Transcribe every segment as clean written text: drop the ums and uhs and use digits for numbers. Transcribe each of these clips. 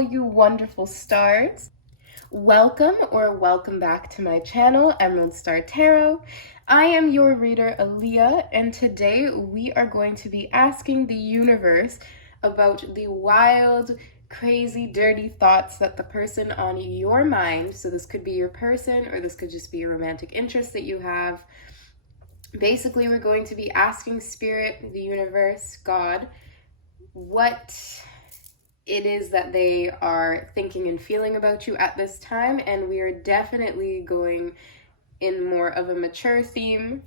all you wonderful stars. Welcome or welcome back to my channel, Emerald Star Tarot. I am your reader, Aaliyah, and today we are going to be asking the universe about the wild, crazy, dirty thoughts that the person on your mind, so this could be your person or this could just be a romantic interest that you have. Basically, we're going to be asking Spirit, the universe, God, what it is that they are thinking and feeling about you at this time, and we are definitely going in more of a mature theme.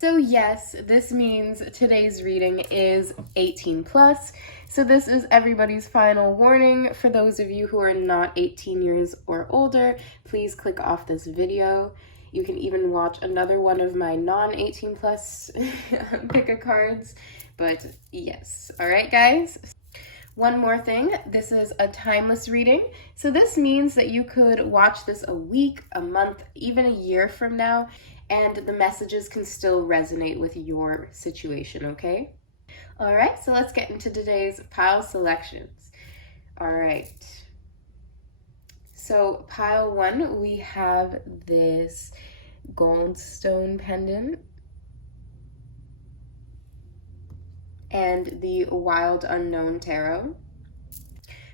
So yes, this means today's reading is 18 plus. So this is everybody's final warning. For those of you who are not 18 years or older, please click off this video. You can even watch another one of my non-18 plus pick-a-cards. But yes, all right guys. One more thing, this is a timeless reading. So this means that you could watch this a week, a month, even a year from now, and the messages can still resonate with your situation, okay? All right, so let's get into today's pile selections. All right. So pile one, we have this goldstone pendant and the Wild Unknown Tarot.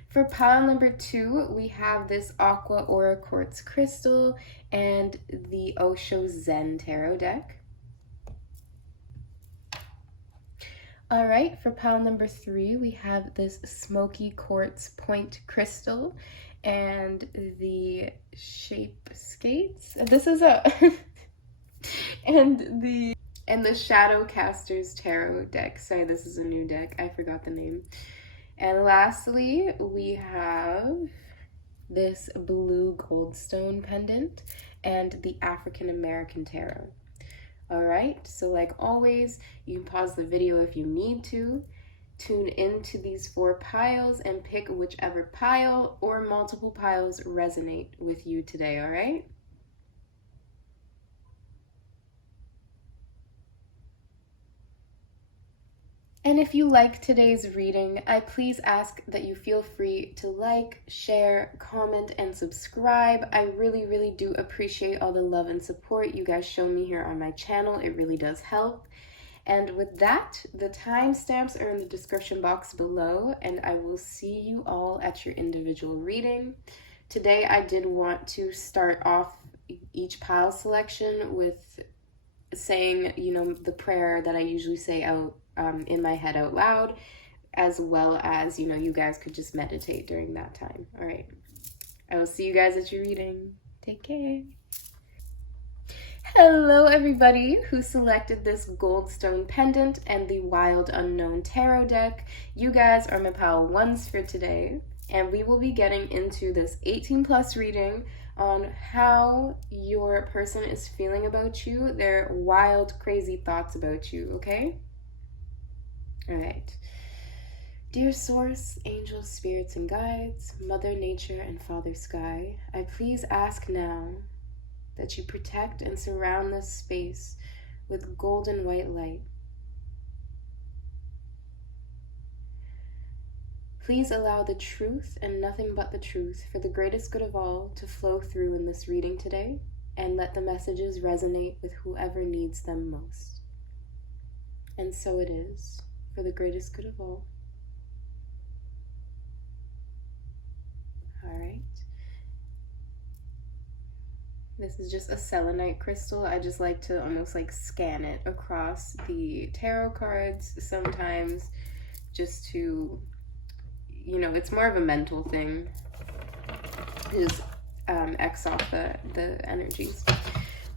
For pile number two, we have this Aqua Aura Quartz Crystal and the Osho Zen Tarot deck. All right, for pile number three, we have this Smoky Quartz Point Crystal and the Shape Skates. This is a and the Shadow Casters Tarot deck. Sorry, this is a new deck. I forgot the name. And lastly, we have this blue goldstone pendant and the African American Tarot. All right, so like always, you can pause the video if you need to. Tune into these four piles and pick whichever pile or multiple piles resonate with you today, all right? And if you like today's reading, I please ask that you feel free to like, share, comment, and subscribe. I really, really do appreciate all the love and support you guys show me here on my channel. It really does help. And with that, the timestamps are in the description box below, and I will see you all at your individual reading. Today, I did want to start off each pile selection with saying, you know, the prayer that I usually say out in my head out loud, as well as, you know, you guys could just meditate during that time. All right. I will see you guys at your reading. Take care. Hello, everybody who selected this goldstone pendant and the Wild Unknown Tarot deck. You guys are my pile ones for today, and we will be getting into this 18 plus reading on how your person is feeling about you, their wild, crazy thoughts about you, okay? All right. Dear Source, angels, spirits, and guides, Mother Nature, and Father Sky, I please ask now that you protect and surround this space with golden white light. Please allow the truth and nothing but the truth for the greatest good of all to flow through in this reading today, and let the messages resonate with whoever needs them most. And so it is, for the greatest good of all. All right. This is just a selenite crystal. I just like to almost like scan it across the tarot cards sometimes, just to, you know, it's more of a mental thing. Just X off the energies.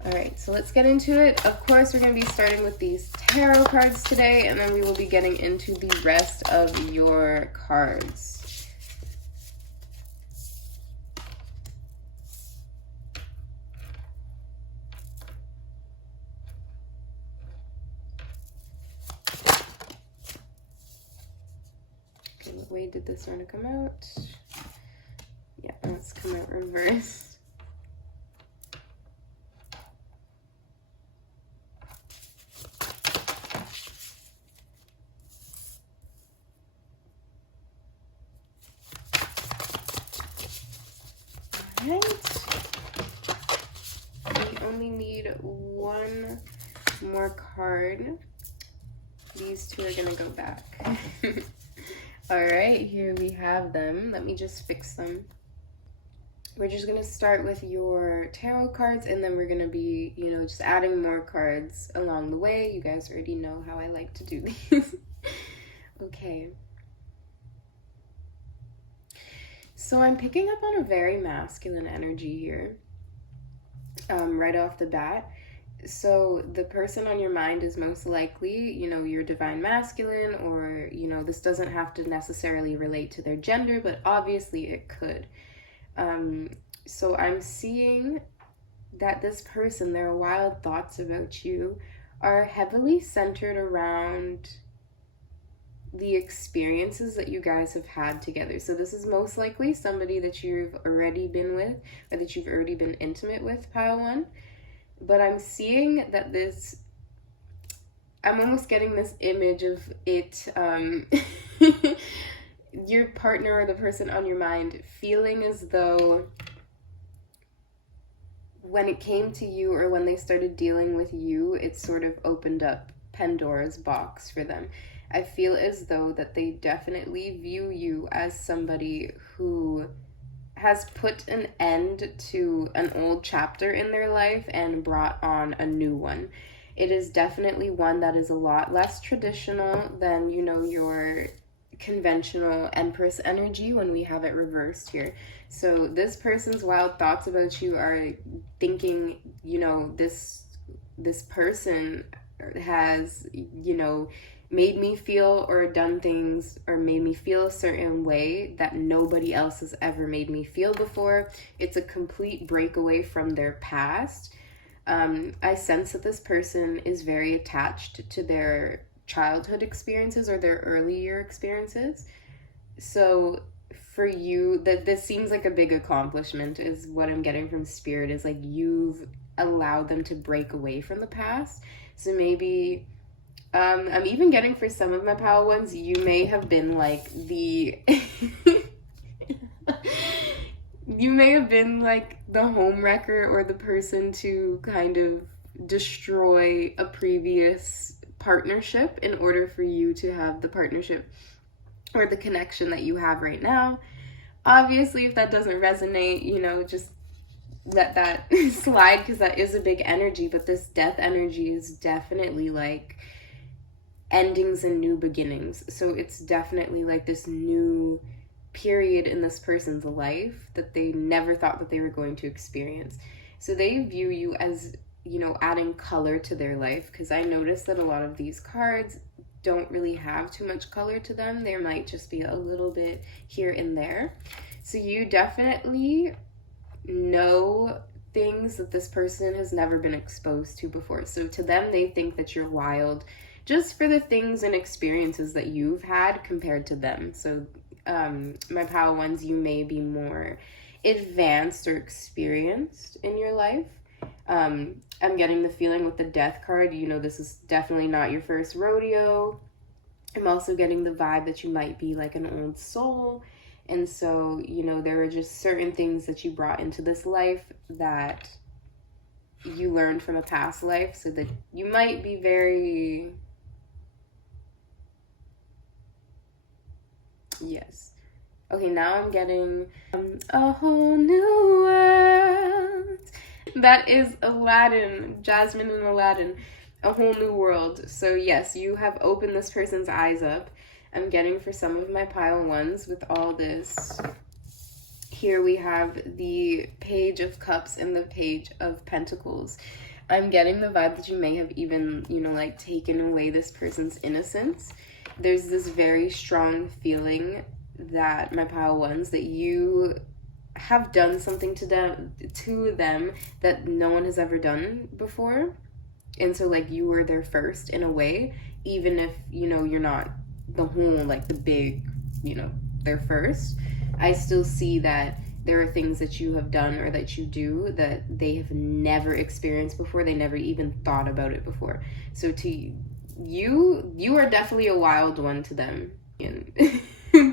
All right, so let's get into it. Of course, we're going to be starting with these tarot cards today, and then we will be getting into the rest of your cards. Okay, what way did this one come out? Yeah, let's come out reverse. only need one more card. These two are gonna go back. All right, here we have them. Let me just fix them. We're just gonna start with your tarot cards, and then we're gonna be, just adding more cards along the way. You guys already know how I like to do these. Okay. So I'm picking up on a very masculine energy here, right off the bat. So the person on your mind is most likely, your divine masculine, or, this doesn't have to necessarily relate to their gender, but obviously it could. So I'm seeing that this person, their wild thoughts about you are heavily centered around the experiences that you guys have had together. So this is most likely somebody that you've already been with, or that you've already been intimate with, pile one. But I'm seeing that I'm almost getting this image of it, your partner or the person on your mind feeling as though when it came to you, or when they started dealing with you, it sort of opened up Pandora's box for them. I feel as though that they definitely view you as somebody who has put an end to an old chapter in their life and brought on a new one. It is definitely one that is a lot less traditional than, your conventional Empress energy when we have it reversed here. So this person's wild thoughts about you are thinking, this person has, made me feel or done things or made me feel a certain way that nobody else has ever made me feel before. It's a complete breakaway from their past. I sense that this person is very attached to their childhood experiences or their early year experiences. So for you, that this seems like a big accomplishment is what I'm getting from Spirit, is like you've allowed them to break away from the past. So maybe I'm even getting, for some of my pal ones, you may have been like the you may have been like the home wrecker, or the person to kind of destroy a previous partnership in order for you to have the partnership or the connection that you have right now. Obviously, if that doesn't resonate, just let that slide, because that is a big energy. But this death energy is definitely like endings and new beginnings. So it's definitely like this new period in this person's life that they never thought that they were going to experience. So they view you as, adding color to their life, because I noticed that a lot of these cards don't really have too much color to them. There might just be a little bit here and there. So you definitely know things that this person has never been exposed to before. So to them, they think that you're wild just for the things and experiences that you've had compared to them. So my pal ones, you may be more advanced or experienced in your life. I'm getting the feeling with the death card, this is definitely not your first rodeo. I'm also getting the vibe that you might be like an old soul. And so, there are just certain things that you brought into this life that you learned from a past life, so that you might be very... Yes. Okay, now I'm getting a whole new world. That is Aladdin, Jasmine and Aladdin, a whole new world. So yes, you have opened this person's eyes up. I'm getting, for some of my pile ones, with all this. Here we have the Page of Cups and the Page of Pentacles. I'm getting the vibe that you may have even, like taken away this person's innocence. There's this very strong feeling that, my pile ones, that you have done something to them that no one has ever done before. And so like you were there first in a way, even if, you're not the whole, like the big, they're first. I still see that there are things that you have done or that you do that they have never experienced before. They never even thought about it before. So to you are definitely a wild one to them in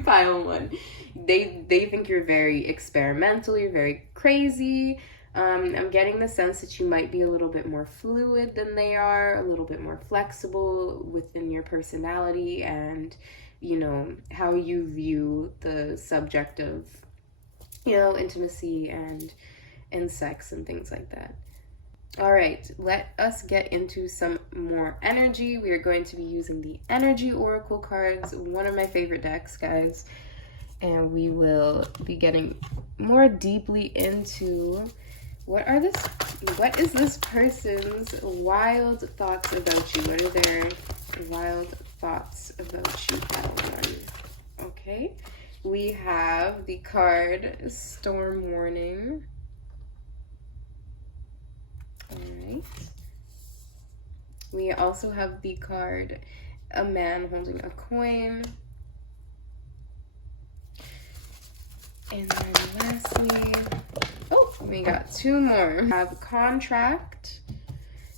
pile one. They think you're very experimental, you're very crazy. I'm getting the sense that you might be a little bit more fluid than they are, a little bit more flexible within your personality and, you know, how you view the subject of, you know, intimacy and sex and things like that. All right, let us get into some more energy. We are going to be using the Energy Oracle cards, one of my favorite decks, guys. And we will be getting more deeply into what is this person's wild thoughts about you? What are their wild thoughts about you, Padawan? Okay. We have the card Storm Warning. Alright. We also have the card A Man Holding a Coin. And then lastly, we got two more. We have Contract.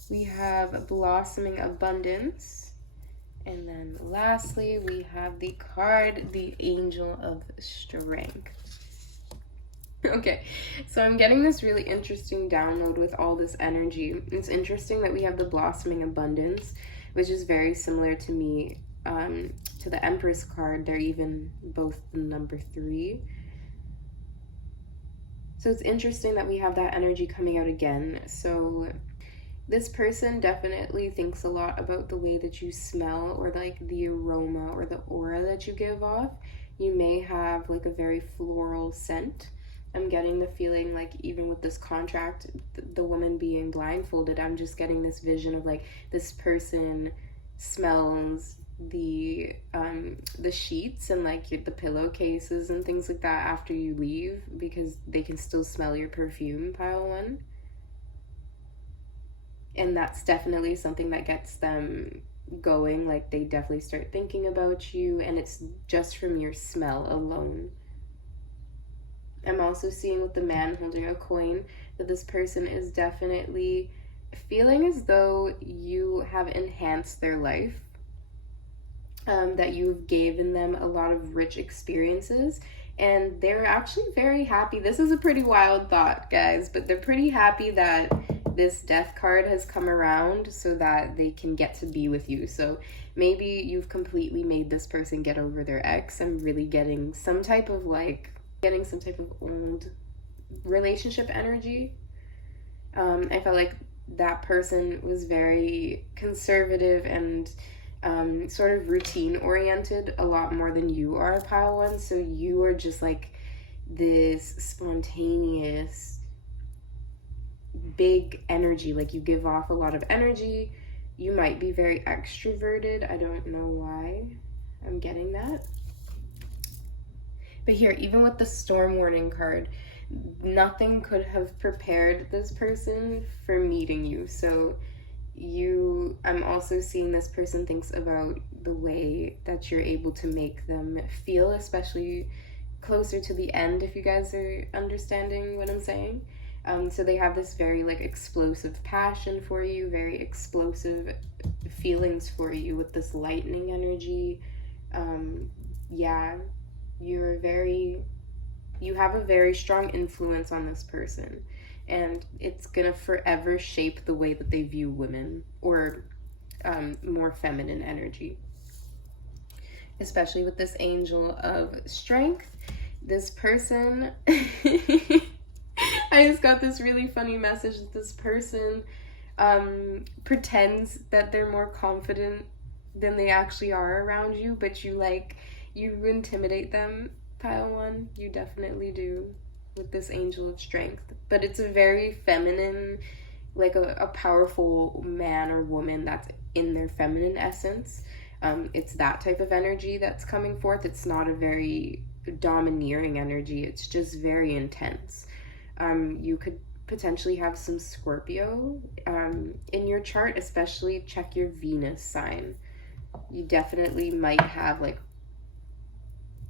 We have Blossoming Abundance. And then lastly, we have the card, the Angel of Strength. Okay, so I'm getting this really interesting download with all this energy. It's interesting that we have the Blossoming Abundance, which is very similar to me, to the Empress card. They're even both the number 3. So it's interesting that we have that energy coming out again. So this person definitely thinks a lot about the way that you smell, or like the aroma or the aura that you give off. You may have like a very floral scent. I'm getting the feeling like even with this contract, the woman being blindfolded, I'm just getting this vision of like this person smells the sheets and like the pillowcases and things like that after you leave, because they can still smell your perfume, pile 1. And that's definitely something that gets them going. Like they definitely start thinking about you, and it's just from your smell alone. I'm also seeing with the Man Holding a Coin that this person is definitely feeling as though you have enhanced their life. That you've given them a lot of rich experiences, and they're actually very happy. This is a pretty wild thought, guys, but they're pretty happy that this Death card has come around so that they can get to be with you. So maybe you've completely made this person get over their ex. I'm really getting some type of old relationship energy. I felt like that person was very conservative and sort of routine oriented a lot more than you are, pile 1. So you are just like this spontaneous big energy. Like you give off a lot of energy. You might be very extroverted. I don't know why I'm getting that. But here, even with the Storm Warning card, nothing could have prepared this person for meeting you. So I'm also seeing this person thinks about the way that you're able to make them feel, especially closer to the end, if you guys are understanding what I'm saying. So they have this very like explosive passion for you, very explosive feelings for you with this lightning energy. Yeah, you have a very strong influence on this person, and it's gonna forever shape the way that they view women, or more feminine energy, especially with this Angel of Strength. This person I just got this really funny message that this person pretends that they're more confident than they actually are around you, but you intimidate them, pile 1. You definitely do with this Angel of Strength. But it's a very feminine, like a powerful man or woman that's in their feminine essence. It's that type of energy that's coming forth. It's not a very domineering energy. It's just very intense. You could potentially have some Scorpio in your chart, especially check your Venus sign. You definitely might have like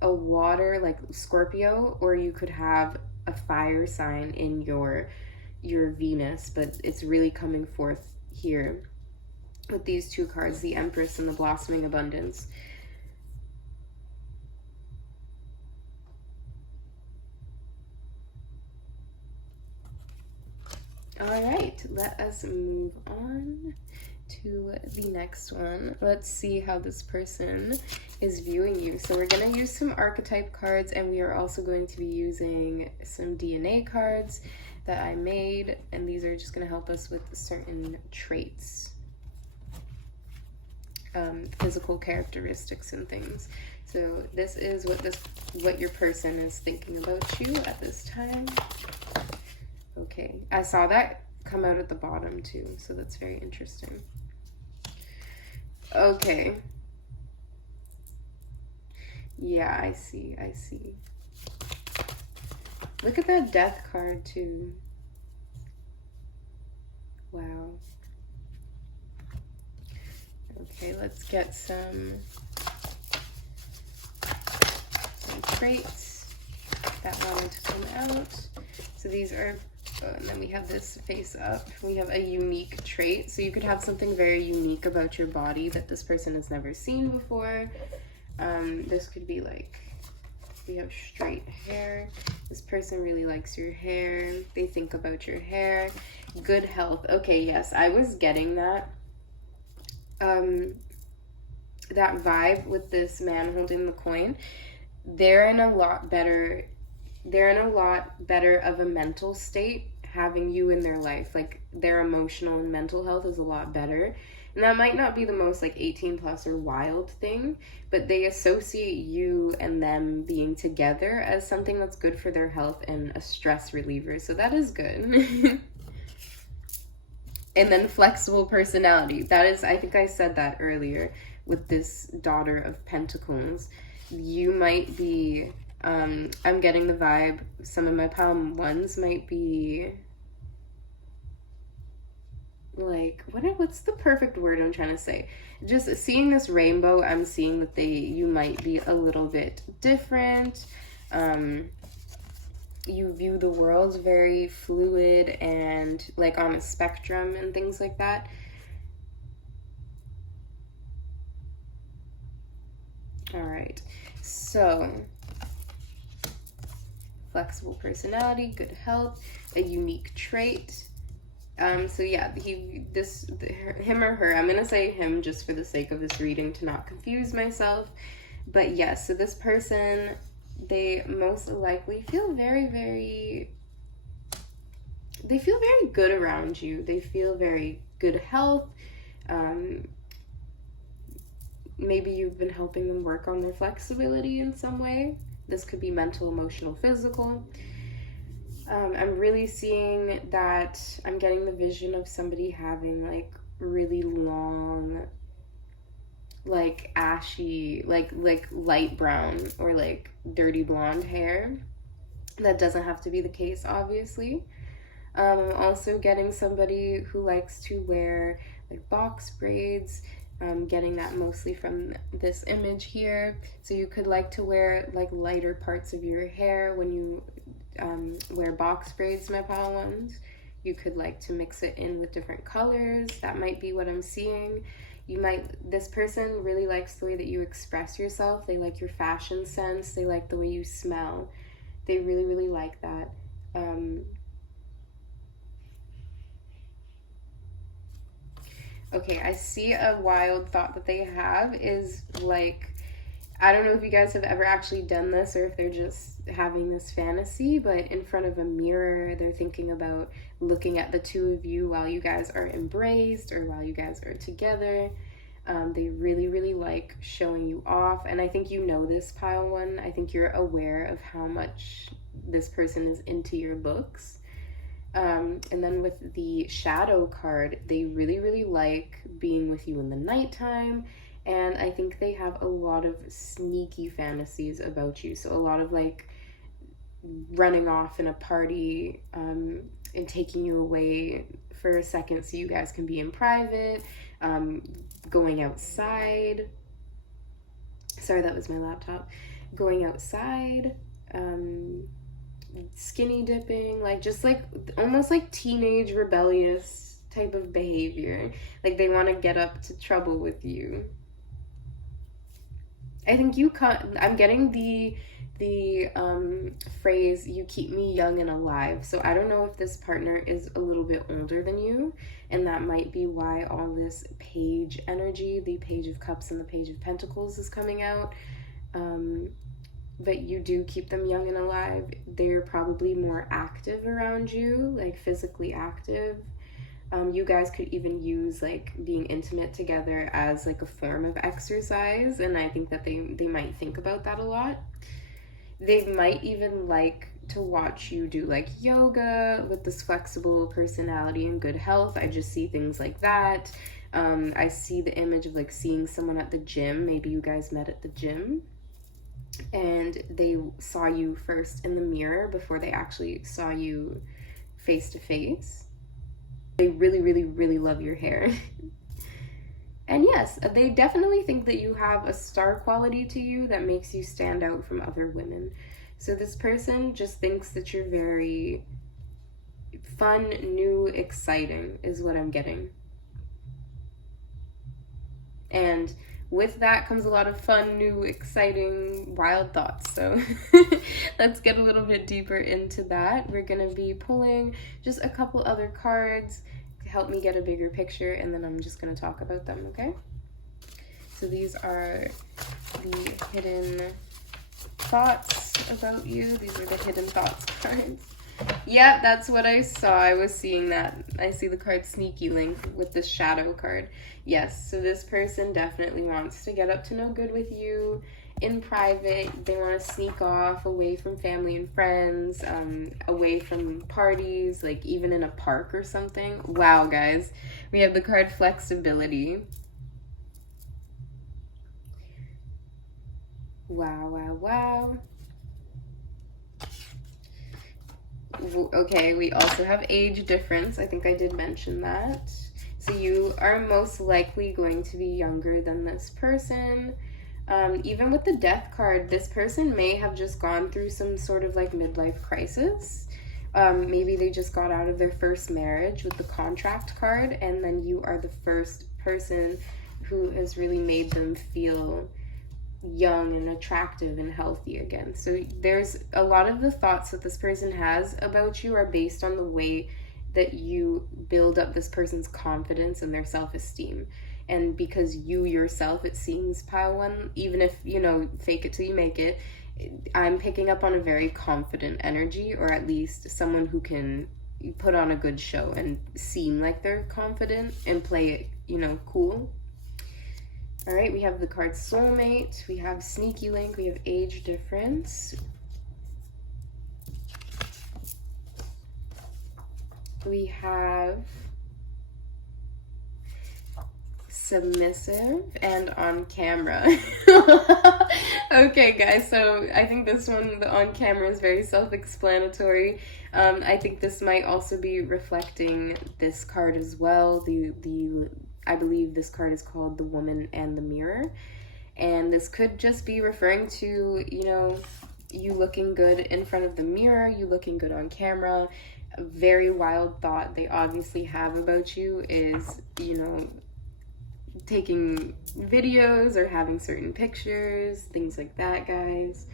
a water, like Scorpio, or you could have a fire sign in your Venus, but it's really coming forth here with these two cards, the Empress and the Blossoming Abundance. All right, let us move on to the next one. Let's see how this person is viewing you. So we're going to use some archetype cards, and we are also going to be using some DNA cards that I made, and these are just going to help us with certain traits, physical characteristics and things. So this is what your person is thinking about you at this time. Okay, I saw that come out at the bottom too, so that's very interesting. Okay. Yeah, I see. Look at that death card too. Wow. Okay, let's get some traits that wanted to come out. So these are, and then we have this face up. We have a unique trait. So you could have something very unique about your body that this person has never seen before. This could be like, we have straight hair. This person really likes your hair. They think about your hair. Good health. Okay, yes, I was getting that. That vibe with this man holding the coin. They're in a lot better of a mental state having you in their life. Like their emotional and mental health is a lot better. And that might not be the most like 18 plus or wild thing, but they associate you and them being together as something that's good for their health and a stress reliever. So that is good. And then flexible personality. That is, I think I said that earlier with this Daughter of Pentacles. You might be, I'm getting the vibe, some of my palm ones might be like, what's the perfect word I'm trying to say? Just seeing this rainbow, I'm seeing that you might be a little bit different. You view the world very fluid and like on a spectrum and things like that. All right, so flexible personality, good health, a unique trait. So yeah, him or her, I'm gonna say him just for the sake of this reading to not confuse myself. But yes, so this person, they most likely feel very good around you. They feel very good health. Maybe you've been helping them work on their flexibility in some way. This could be mental, emotional, physical. I'm really seeing that I'm getting the vision of somebody having like really long, like ashy, like light brown or like dirty blonde hair. That doesn't have to be the case, obviously. I'm also getting somebody who likes to wear like box braids. I'm getting that mostly from this image here. So you could like to wear like lighter parts of your hair when you wear box braids, my pal ones. You could like to mix it in with different colors. That might be what I'm seeing. This person really likes the way that you express yourself. They like your fashion sense. They like the way you smell. They really like that. Okay, I see a wild thought that they have is like, I don't know if you guys have ever actually done this or if they're just having this fantasy, but in front of a mirror, they're thinking about looking at the two of you while you guys are embraced or while you guys are together. They really like showing you off. And I think you know this, pile one. I think you're aware of how much this person is into your looks. And then with the shadow card, they really like being with you in the nighttime. And I think they have a lot of sneaky fantasies about you. So a lot of like running off in a party and taking you away for a second so you guys can be in private, going outside. Sorry, that was my laptop. Going outside, skinny dipping, like just like almost like teenage rebellious type of behavior. Like they want to get up to trouble with you. I think I'm getting the the phrase, "you keep me young and alive." So I don't know if this partner is a little bit older than you, and that might be why all this page energy, the Page of Cups and the Page of Pentacles, is coming out. But you do keep them young and alive. They're probably more active around you, like physically active. You guys could even use like being intimate together as like a form of exercise, and I think that they might think about that a lot. They might even like to watch you do like yoga with this flexible personality and good health. I just see things like that. I see the image of like seeing someone at the gym. Maybe you guys met at the gym and they saw you first in the mirror before they actually saw you face to face. They really, really, really love your hair. And yes, they definitely think that you have a star quality to you that makes you stand out from other women. So this person just thinks that you're very fun, new, exciting is what I'm getting. And with that comes a lot of fun, new, exciting, wild thoughts. So let's get a little bit deeper into that. We're going to be pulling just a couple other cards to help me get a bigger picture, and then I'm just going to talk about them, okay? So these are the hidden thoughts about you. These are the hidden thoughts cards. Yeah, that's what I saw. I was seeing that. I see the card Sneaky Link with the shadow card. Yes, so this person definitely wants to get up to no good with you in private. They want to sneak off away from family and friends, away from parties, like even in a park or something. Wow, guys. We have the card Flexibility. Wow, wow, wow. Okay, we also have age difference. I think I did mention that. So you are most likely going to be younger than this person. Even with the Death card, this person may have just gone through some sort of like midlife crisis. Maybe they just got out of their first marriage with the Contract card, and then you are the first person who has really made them feel young and attractive and healthy again. So there's a lot of the thoughts that this person has about you are based on the way that you build up this person's confidence and their self-esteem. And because you yourself, it seems, pile one, even if, you know, fake it till you make it, I'm picking up on a very confident energy, or at least someone who can put on a good show and seem like they're confident and play it, you know, cool. All right, we have the card Soulmate, we have Sneaky Link, we have Age Difference. We have Submissive and On Camera. Okay, guys, so I think this one, the On Camera, is very self-explanatory. I think this might also be reflecting this card as well. I believe this card is called The Woman and the Mirror. And this could just be referring to, you know, you looking good in front of the mirror, you looking good on camera. A very wild thought they obviously have about you is, you know, taking videos or having certain pictures, things like that, guys.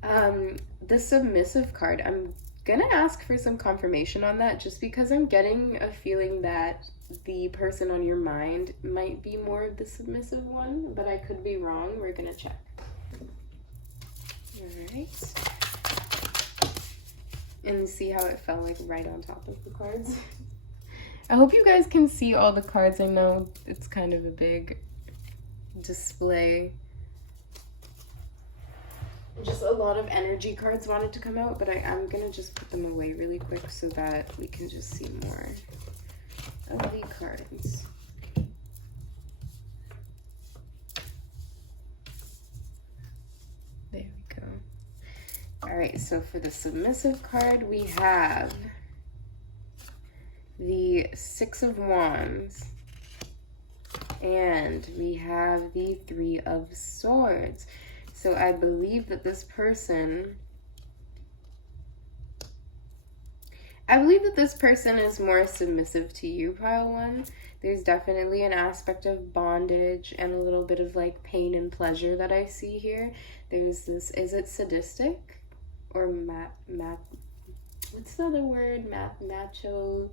The Submissive card, I'm gonna ask for some confirmation on that, just because I'm getting a feeling that the person on your mind might be more of the submissive one, but I could be wrong. We're gonna check. All right. And see how it fell like right on top of the cards. I hope you guys can see all the cards. I know it's kind of a big display. Just a lot of energy cards wanted to come out, but I'm gonna just put them away really quick so that we can just see more of the cards. There we go. All right, so for the Submissive card, we have the Six of Wands, and we have the Three of Swords. So I believe that this person, is more submissive to you, pile one. There's definitely an aspect of bondage and a little bit of like pain and pleasure that I see here. There's this, is it sadistic? Or what's the other word? Macho.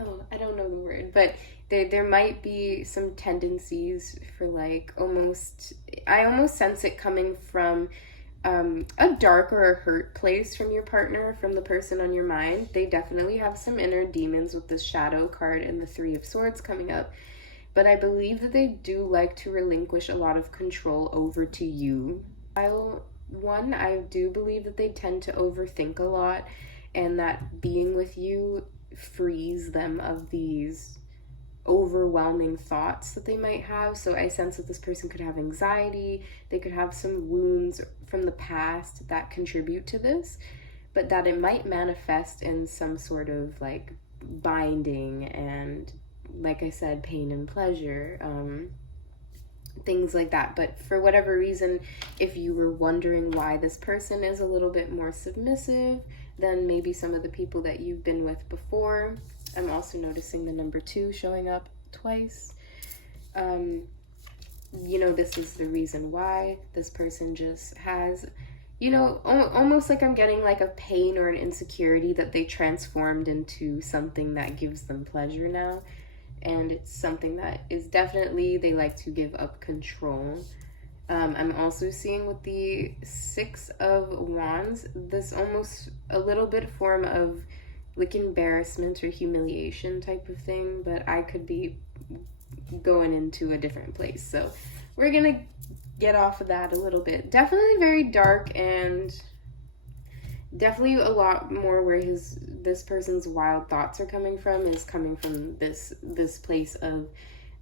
Oh, I don't know the word, but there might be some tendencies for like I almost sense it coming from a dark or a hurt place from your partner, from the person on your mind. They definitely have some inner demons with the Shadow card and the Three of Swords coming up. But I believe that they do like to relinquish a lot of control over to you. I do believe that they tend to overthink a lot, and that being with you frees them of these overwhelming thoughts that they might have. So I sense that this person could have anxiety, they could have some wounds from the past that contribute to this, but that it might manifest in some sort of like binding and, like I said, pain and pleasure, things like that. But for whatever reason, if you were wondering why this person is a little bit more submissive than maybe some of the people that you've been with before, I'm also noticing the number 2 showing up twice. This is the reason why this person just has, almost like I'm getting like a pain or an insecurity that they transformed into something that gives them pleasure now. And it's something that is definitely, they like to give up control. I'm also seeing with the Six of Wands, this almost a little bit form of like embarrassment or humiliation type of thing, but I could be going into a different place. So we're gonna get off of that a little bit. Definitely very dark, and definitely a lot more where this person's wild thoughts are coming from this place of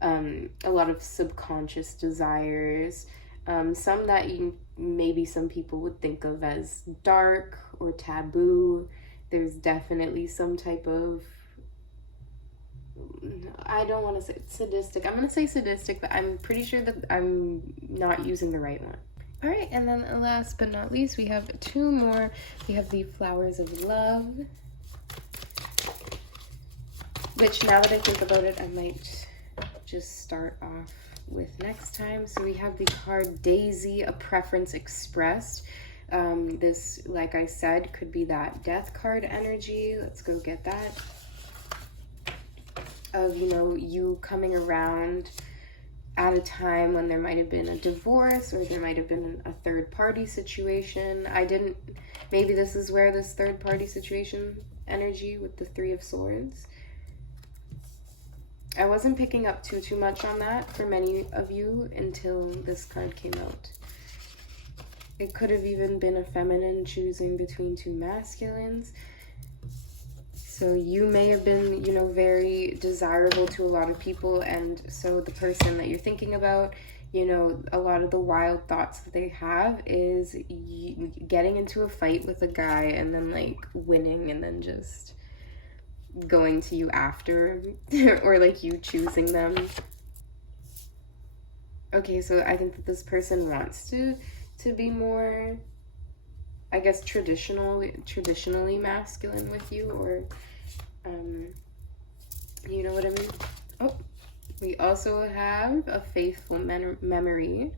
a lot of subconscious desires, some that maybe some people would think of as dark or taboo. There's definitely some type of, I don't want to say sadistic. I'm going to say sadistic, but I'm pretty sure that I'm not using the right one. All right, and then last but not least, we have 2 more. We have the Flowers of Love, which now that I think about it, I might just start off with next time. So we have the card Daisy, a preference expressed. This, like I said, could be that death card energy. Let's go get that. Of, you coming around at a time when there might have been a divorce, or there might have been a third party situation. Maybe this is where this third party situation energy with the Three of Swords. I wasn't picking up too much on that for many of you until this card came out. It could have even been a feminine choosing between 2 masculines. So you may have been, very desirable to a lot of people, and so the person that you're thinking about, a lot of the wild thoughts that they have is getting into a fight with a guy and then like winning and then just going to you after, or like you choosing them. Okay, so I think that this person wants to be more, I guess, traditionally masculine with you, or you know what I mean? Oh, we also have a faithful memory.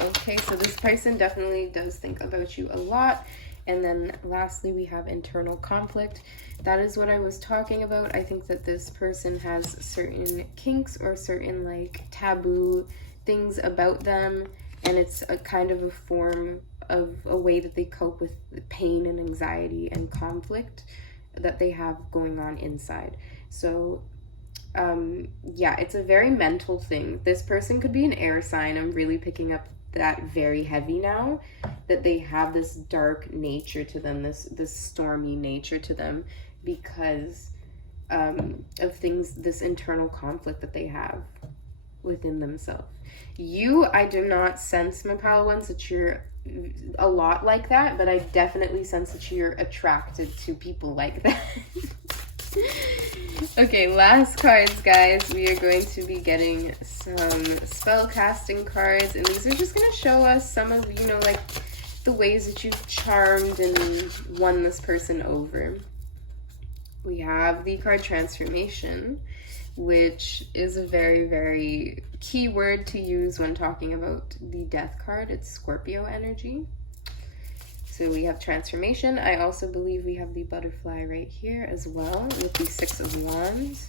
Okay, so this person definitely does think about you a lot. And then lastly, we have internal conflict. That is what I was talking about. I think that this person has certain kinks or certain like taboo things about them, and it's a kind of a form of a way that they cope with pain and anxiety and conflict that they have going on inside. So yeah, it's a very mental thing. This person could be an air sign. I'm really picking up that very heavy now, that they have this dark nature to them, this stormy nature to them, because of things, this internal conflict that they have within themselves. I do not sense, my pile ones, that you're a lot like that, but I definitely sense that you're attracted to people like that. Okay, last cards, guys. We are going to be getting some spell casting cards, and these are just going to show us some of, like the ways that you've charmed and won this person over. We have the card transformation, which is a very, very key word to use when talking about the death card. It's Scorpio energy. So we have transformation. I also believe we have the butterfly right here as well with the Six of Wands.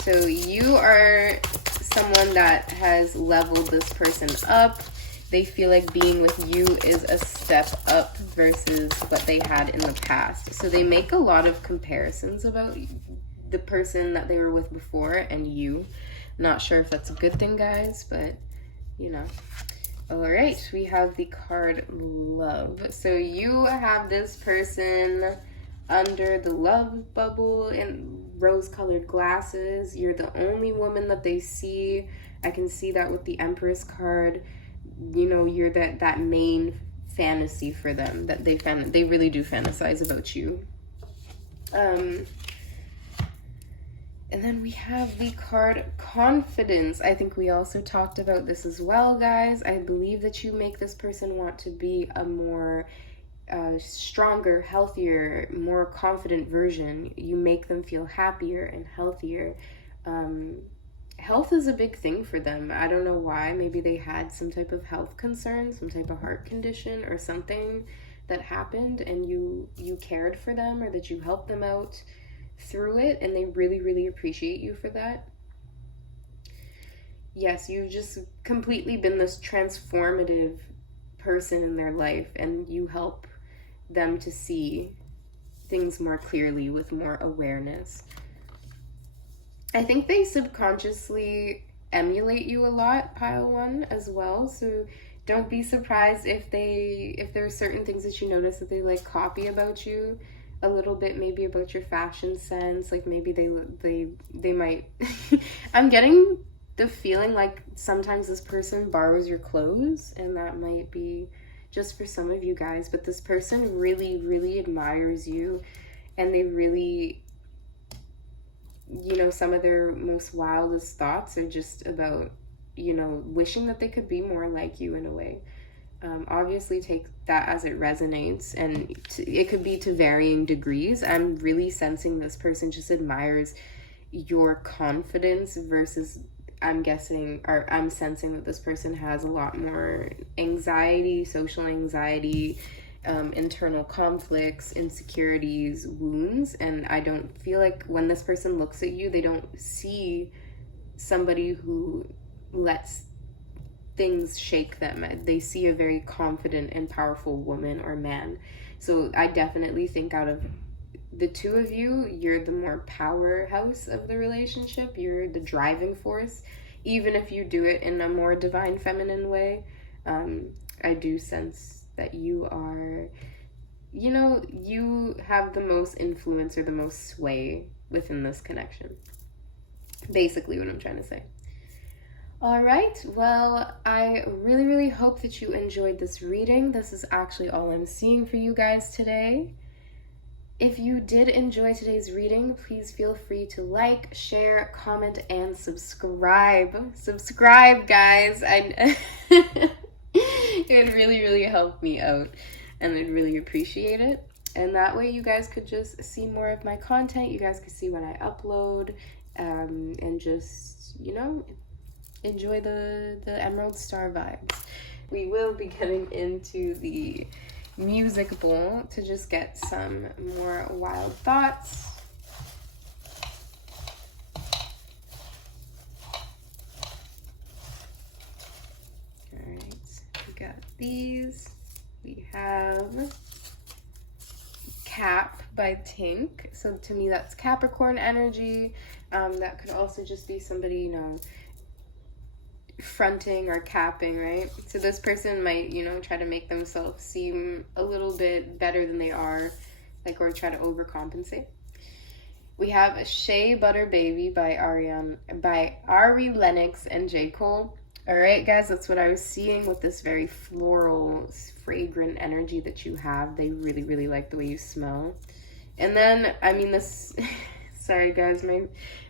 So you are someone that has leveled this person up. They feel like being with you is a step up versus what they had in the past. So they make a lot of comparisons about the person that they were with before and you. Not sure if that's a good thing, guys, but you know. All right, we have the card love. So you have this person under the love bubble in rose-colored glasses. You're the only woman that they see. I can see that with the Empress card. You know, you're that main fantasy for them, that they really do fantasize about you. And then we have the card confidence. I think we also talked about this as well, guys. I believe that you make this person want to be a more stronger, healthier, more confident version. You make them feel happier and healthier. Health is a big thing for them. I don't know why. Maybe they had some type of health concern, some type of heart condition or something that happened, and you cared for them, or that you helped them out through it, and they really, really appreciate you for that. Yes, you've just completely been this transformative person in their life, and you help them to see things more clearly with more awareness. I think they subconsciously emulate you a lot, pile one, as well. So don't be surprised if there are certain things that you notice that they like copy about you a little bit, maybe about your fashion sense. Like maybe they might I'm getting the feeling like sometimes this person borrows your clothes, and that might be just for some of you guys, but this person really, really admires you, and they really, you know, some of their most wildest thoughts are just about, you know, wishing that they could be more like you in a way. Obviously take that as it resonates, and it could be to varying degrees. I'm really sensing this person just admires your confidence versus, I'm sensing that this person has a lot more anxiety, social anxiety, internal conflicts, insecurities, wounds, and I don't feel like when this person looks at you, they don't see somebody who lets things shake them. They see a very confident and powerful woman or man. So I definitely think out of the two of you, you're the more powerhouse of the relationship. You're the driving force, even if you do it in a more divine feminine way. I do sense that you are, you know, you have the most influence or the most sway within this connection. Basically what I'm trying to say. All right, well, I really, really hope that you enjoyed this reading. This is actually all I'm seeing for you guys today. If you did enjoy today's reading, please feel free to like, share, comment, and subscribe. Subscribe, guys. It would really, really help me out, and I'd really appreciate it. And that way you guys could just see more of my content. You guys could see when I upload, and just, you know, enjoy the Emerald Star vibes. We will be getting into the music bowl to just get some more wild thoughts. All right, we got these. We have Cap by Tink. So to me, that's Capricorn energy. That could also just be somebody, you know, fronting or capping, right? So this person might, you know, try to make themselves seem a little bit better than they are, like, or try to overcompensate. We have Shea Butter Baby by Ari Lennox and J. Cole. All right, guys, that's what I was seeing with this very floral, fragrant energy that you have. They really, really like the way you smell. And then, I mean, this, sorry guys,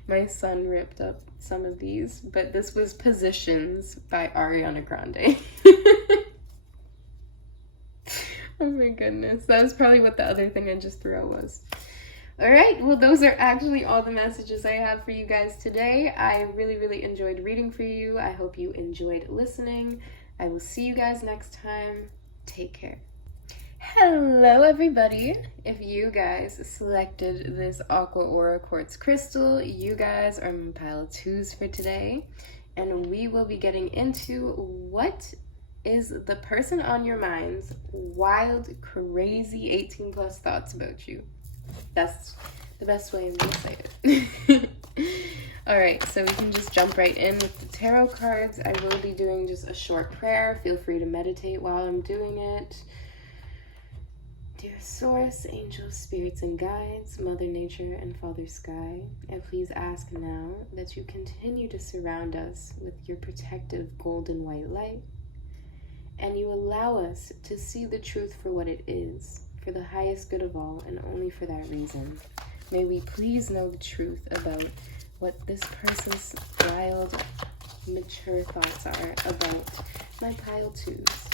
my son ripped up some of these, but this was Positions by Ariana Grande. Oh my goodness, that was probably what the other thing I just threw out was. All right, well, those are actually all the messages I have for you guys today. I really, really enjoyed reading for you. I hope you enjoyed listening. I will see you guys next time. Take care. Hello, everybody. If you guys selected this Aqua Aura Quartz Crystal, you guys are my pile 2s for today. And we will be getting into what is the person on your mind's wild, crazy 18 plus thoughts about you. That's the best way I'm gonna say it. Alright, so we can just jump right in with the tarot cards. I will be doing just a short prayer. Feel free to meditate while I'm doing it. Dear Source, angels, spirits, and guides, Mother Nature, and Father Sky, I please ask now that you continue to surround us with your protective golden white light, and you allow us to see the truth for what it is, for the highest good of all, and only for that reason. May we please know the truth about what this person's wild, mature thoughts are about my pile 2s.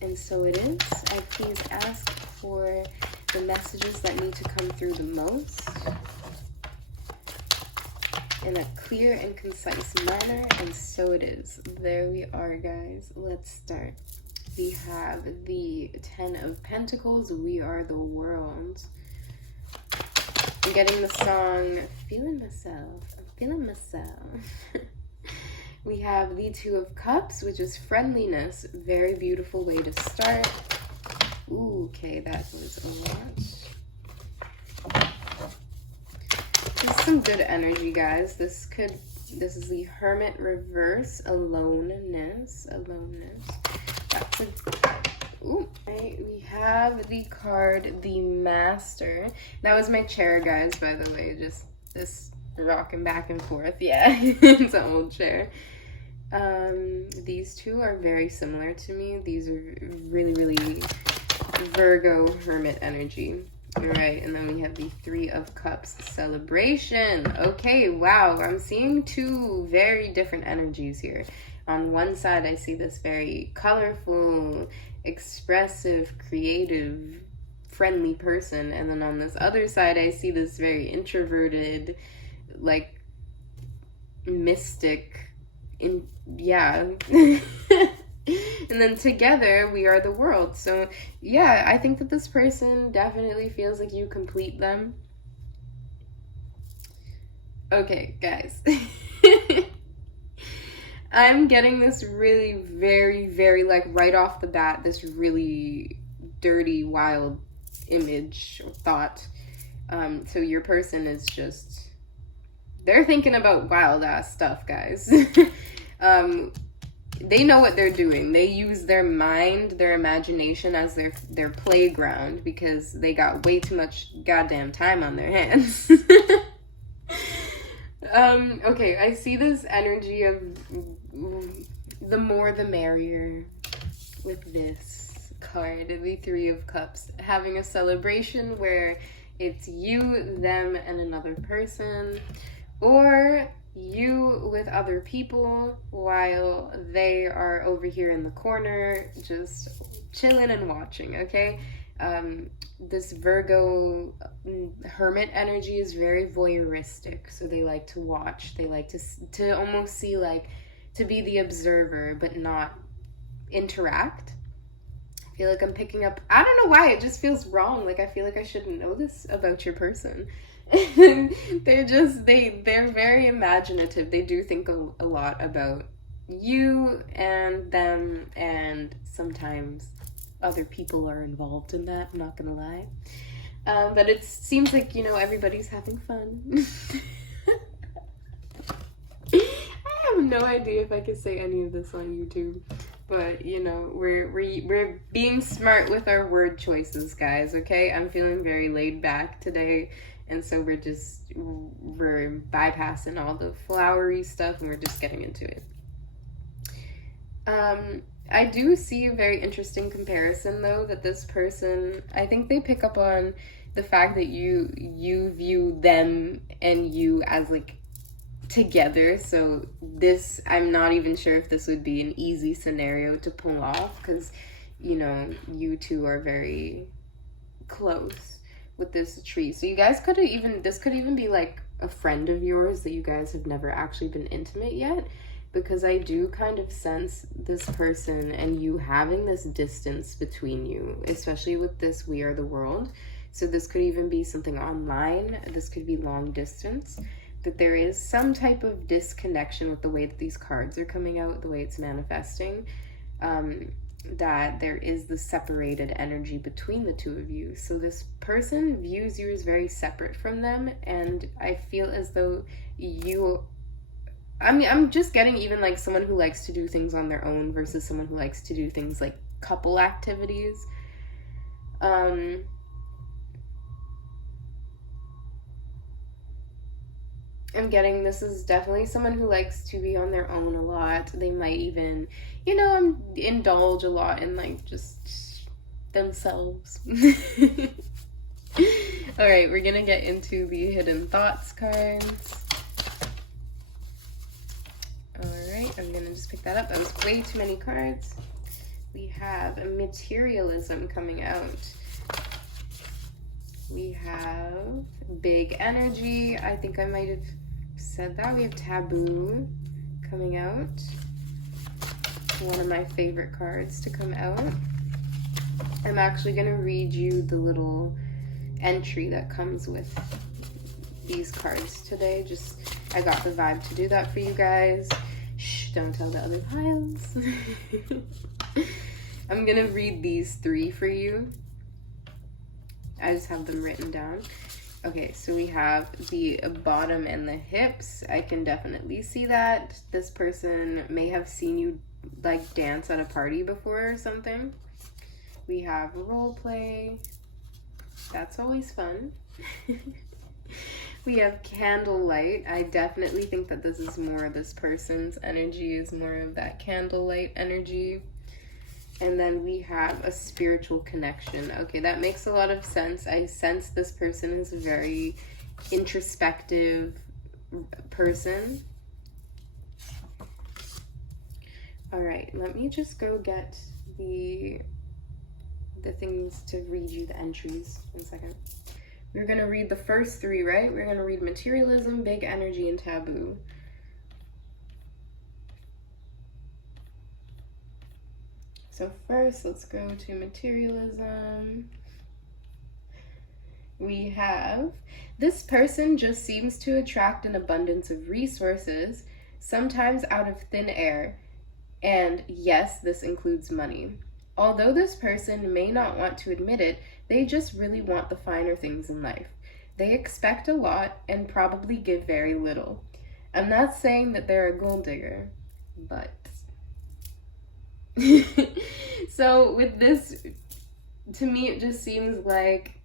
And so it is. I please ask for the messages that need to come through the most in a clear and concise manner, and so it is. There we are, guys. Let's start. We have the 10 of Pentacles. We are the world. I'm getting the song Feeling Myself. I'm feeling myself. We have the 2 of Cups, which is friendliness. Very beautiful way to start. Ooh, okay, that was a lot. Just some good energy, guys. This is the Hermit reverse, aloneness. That's a, ooh, right. We have the card, the Master. That was my chair, guys, by the way. Just this rocking back and forth. Yeah, it's an old chair. These two are very similar to me. These are really, really Virgo Hermit energy. All right, and then we have the 3 of Cups, celebration. Okay, wow, I'm seeing 2 very different energies here. On one side, I see this very colorful, expressive, creative, friendly person, and then on this other side, I see this very introverted, like, mystic, yeah. And then together we are the world. So yeah, I think that this person definitely feels like you complete them. Okay, guys. I'm getting this really very like right off the bat, this really dirty, wild image or thought. So your person is just, they're thinking about wild ass stuff, guys. They know what they're doing. They use their mind, their imagination as their playground because they got way too much goddamn time on their hands. Okay, I see this energy of the more the merrier with this card, the 3 of Cups, having a celebration where it's you, them, and another person, or you with other people while they are over here in the corner just chilling and watching, okay? This Virgo Hermit energy is very voyeuristic, so they like to watch. They like to almost see, like, to be the observer but not interact. I feel like I'm picking up, I don't know why, it just feels wrong. Like, I feel like I shouldn't know this about your person. They're very imaginative. They do think a lot about you and them, and sometimes other people are involved in that, I'm not gonna lie. But it seems like, you know, everybody's having fun. I have no idea if I could say any of this on YouTube, but you know, we're being smart with our word choices, guys, okay? I'm feeling very laid back today. And so we're bypassing all the flowery stuff and we're just getting into it. I do see a very interesting comparison, though, that this person, I think they pick up on the fact that you view them and you as, like, together. So this, I'm not even sure if this would be an easy scenario to pull off because, you know, you two are very close. with this tree. So you guys could even, this could even be like a friend of yours that you guys have never actually been intimate yet, because I do kind of sense this person and you having this distance between you, especially with this We Are the World. So this could even be something online. This could be long distance. That there is some type of disconnection with the way that these cards are coming out, the way it's manifesting. That there is the separated energy between the two of you. So this person views you as very separate from them, and I feel as though you, I mean, I'm just getting even like someone who likes to do things on their own versus someone who likes to do things like couple activities. I'm getting this is definitely someone who likes to be on their own a lot. They might even, you know, indulge a lot in like just themselves. All right, we're gonna get into the hidden thoughts cards. All right, I'm gonna just pick that up. That was way too many cards. We have a materialism coming out. We have big energy. I think I might have said that. We have taboo coming out. One of my favorite cards to come out. I'm actually going to read you the little entry that comes with these cards today. Just, I got the vibe to do that for you guys. Shh, don't tell the other piles. I'm going to read these three for you. I just have them written down. Okay, so we have the bottom and the hips. I can definitely see that. This person may have seen you like dance at a party before or something. We have role play. That's always fun. We have candlelight. I definitely think that this is more this person's energy, is more of that candlelight energy. And then we have a spiritual connection. Okay, that makes a lot of sense. I sense this person is a very introspective person. All right, let me just go get the things to read you the entries. 1 second. We're going to read the first three, right? We're going to read materialism, big energy, and taboo. So first, let's go to materialism. We have, this person just seems to attract an abundance of resources, sometimes out of thin air. And yes, this includes money. Although this person may not want to admit it, they just really want the finer things in life. They expect a lot and probably give very little. I'm not saying that they're a gold digger, but so with this, to me, it just seems like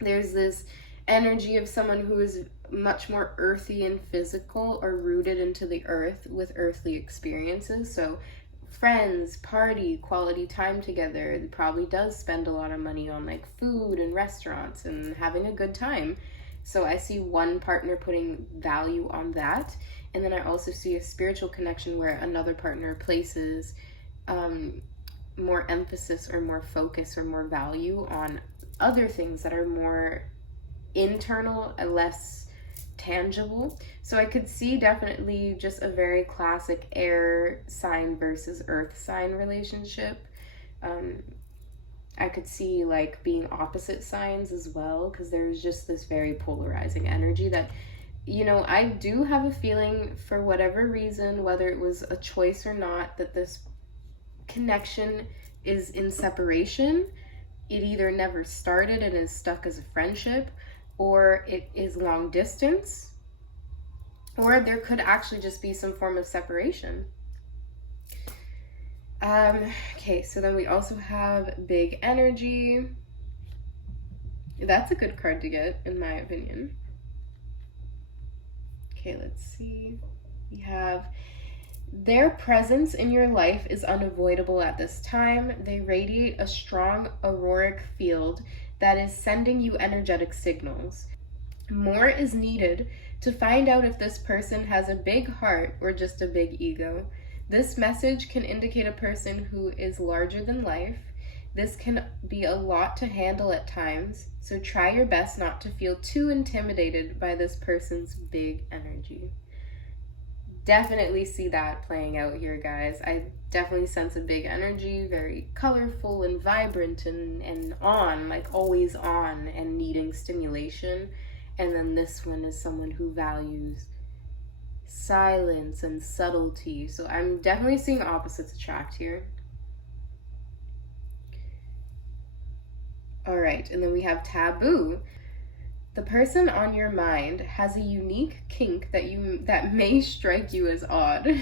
there's this energy of someone who is much more earthy and physical, or rooted into the earth with earthly experiences. So friends, party, quality time together. It probably does spend a lot of money on like food and restaurants and having a good time. So I see one partner putting value on that. And then I also see a spiritual connection where another partner places more emphasis or more focus or more value on other things that are more internal and less tangible. So I could see definitely just a very classic air sign versus earth sign relationship. I could see like being opposite signs as well, because there's just this very polarizing energy that, you know, I do have a feeling, for whatever reason, whether it was a choice or not, that this connection is in separation. It either never started and is stuck as a friendship, or it is long distance, or there could actually just be some form of separation. Okay, so then we also have big energy. That's a good card to get, in my opinion. Okay, let's see. We have, their presence in your life is unavoidable at this time. They radiate a strong auroric field that is sending you energetic signals. More is needed to find out if this person has a big heart or just a big ego. This message can indicate a person who is larger than life. This can be a lot to handle at times, so try your best not to feel too intimidated by this person's big energy. Definitely see that playing out here, guys. I definitely sense a big energy, very colorful and vibrant and on, like always on and needing stimulation. And then this one is someone who values silence and subtlety. So I'm definitely seeing opposites attract here. All right, and then we have taboo. The person on your mind has a unique kink that may strike you as odd.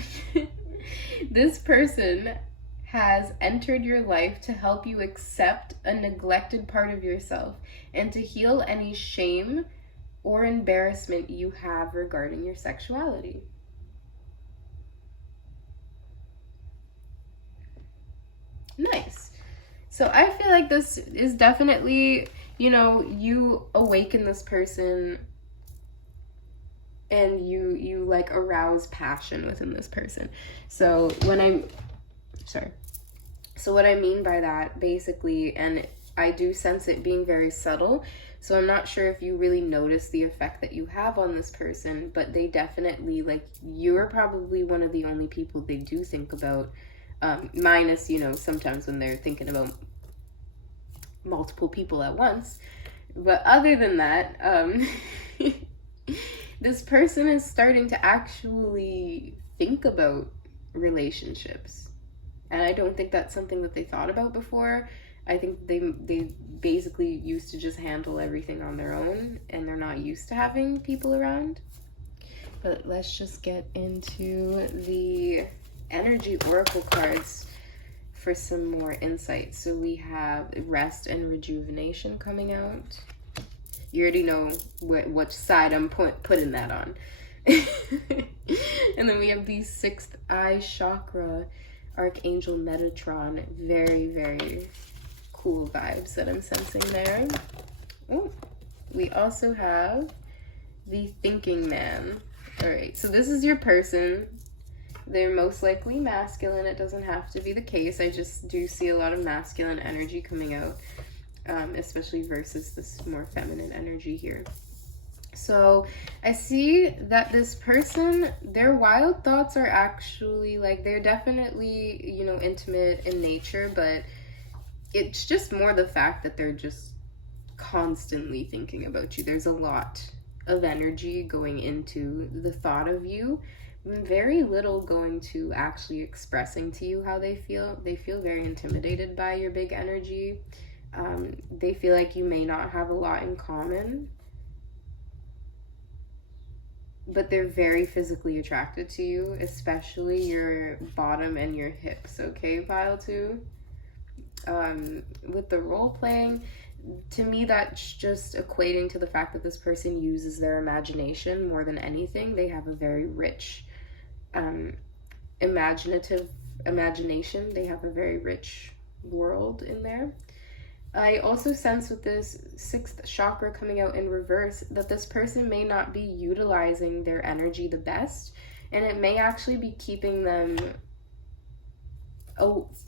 This person has entered your life to help you accept a neglected part of yourself and to heal any shame or embarrassment you have regarding your sexuality. Nice. So I feel like this is definitely, you awaken this person and you like arouse passion within this person. So what I mean by that basically, and I do sense it being very subtle, so I'm not sure if you really notice the effect that you have on this person, but they definitely, like, you're probably one of the only people they do think about, minus, sometimes when they're thinking about multiple people at once. But other than that, this person is starting to actually think about relationships. And I don't think that's something that they thought about before. I think they basically used to just handle everything on their own, and they're not used to having people around. But let's just get into the energy oracle cards for some more insight. So we have rest and rejuvenation coming out. You already know which side I'm putting that on. And then we have the sixth eye chakra, Archangel Metatron. Very, very cool vibes that I'm sensing there. Oh, we also have the thinking man. All right, so this is your person. They're most likely masculine. It doesn't have to be the case. I just do see a lot of masculine energy coming out, especially versus this more feminine energy here. So I see that this person, their wild thoughts are actually, like, they're definitely, intimate in nature, but it's just more the fact that they're just constantly thinking about you. There's a lot of energy going into the thought of you, very little going to actually expressing to you how they feel. They feel very intimidated by your big energy. They feel like you may not have a lot in common, but they're very physically attracted to you, especially your bottom and your hips, okay, pile 2? With the role playing, to me, that's just equating to the fact that this person uses their imagination more than anything. They have a very rich imagination. They have a very rich world in there. I also sense with this sixth chakra coming out in reverse that this person may not be utilizing their energy the best, and it may actually be keeping them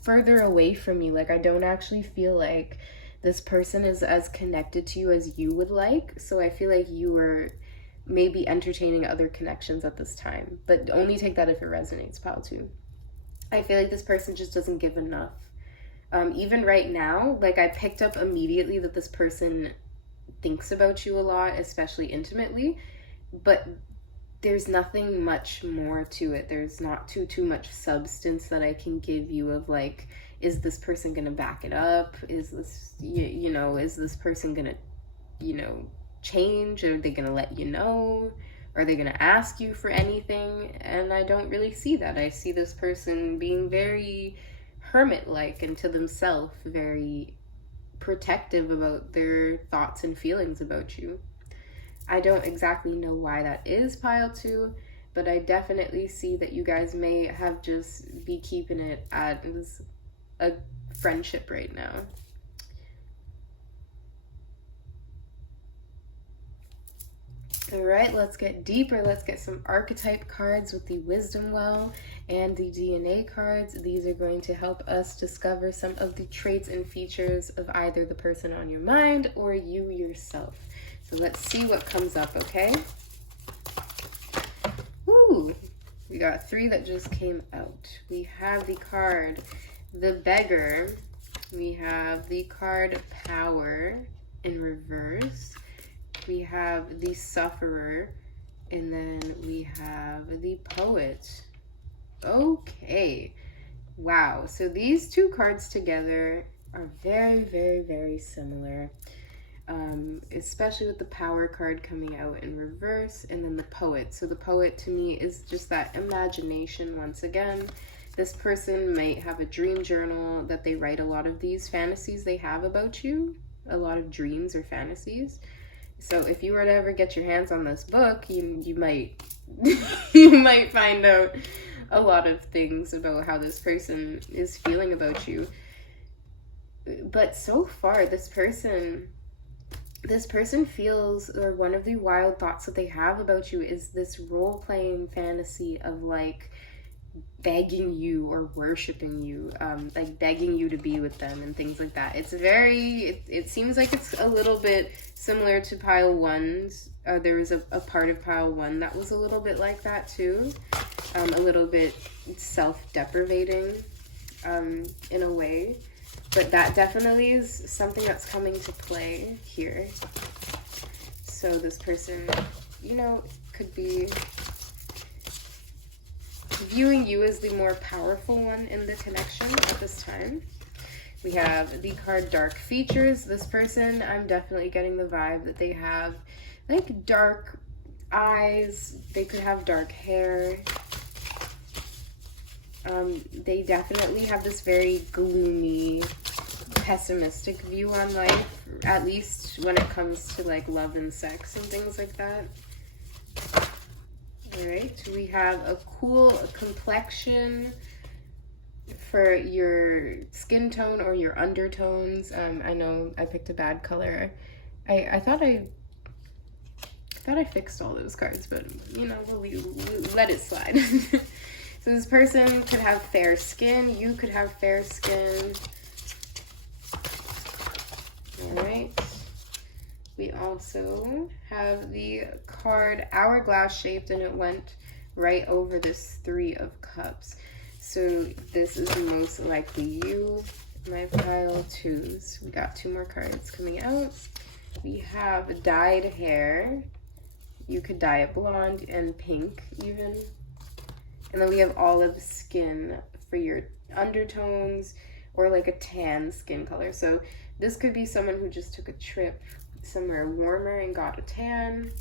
further away from you. Like, I don't actually feel like this person is as connected to you as you would like. So I feel like you are maybe entertaining other connections at this time, but only take that if it resonates, pile 2. I feel like this person just doesn't give enough. Even right now, like, I picked up immediately that this person thinks about you a lot, especially intimately, but there's nothing much more to it. There's not too much substance that I can give you of, like, is this person gonna back it up? Is this, is this person gonna, change? Are they gonna let you know? Are they gonna ask you for anything? And I don't really see that. I see this person being very hermit-like and to themselves, very protective about their thoughts and feelings about you. I don't exactly know why that is, pile 2, but I definitely see that you guys may have just be keeping it at a friendship right now. All right, let's get deeper. Let's get some archetype cards with the wisdom well and the DNA cards. These are going to help us discover some of the traits and features of either the person on your mind or you yourself. So let's see what comes up, okay? Woo! We got 3 that just came out. We have the card, the Beggar. We have the card, Power, in reverse. We have the Sufferer, and then we have the Poet. Okay. Wow. So these 2 cards together are very, very, very similar. Especially with the Power card coming out in reverse, and then the Poet. So the Poet to me is just that imagination once again. This person might have a dream journal that they write a lot of these fantasies they have about you, a lot of dreams or fantasies. So if you were to ever get your hands on this book, you might you might find out a lot of things about how this person is feeling about you. But so far, this person feels, or one of the wild thoughts that they have about you is this role-playing fantasy of like begging you or worshiping you, like begging you to be with them and things like that. It's very, it seems like it's a little bit similar to pile 1's. There was a part of pile 1 that was a little bit like that too. A little bit self-deprivating in a way. But that definitely is something that's coming to play here. So this person, you know, could be viewing you as the more powerful one in the connection at this time. We have the card Dark Features. This person, I'm definitely getting the vibe that they have like dark eyes. They could have dark hair. They definitely have this very gloomy, pessimistic view on life, at least when it comes to like love and sex and things like that. All right, we have a cool complexion for your skin tone or your undertones. I know I picked a bad color. I thought I fixed all those cards, but you know, we'll let it slide. So this person could have fair skin. You could have fair skin. All right. We also have the card Hourglass shaped, and it went right over this 3 of Cups. So this is most likely you. My pile 2s. We got 2 more cards coming out. We have dyed hair. You could dye it blonde and pink even. And then we have olive skin for your undertones, or like a tan skin color. So this could be someone who just took a trip somewhere warmer and got a tan.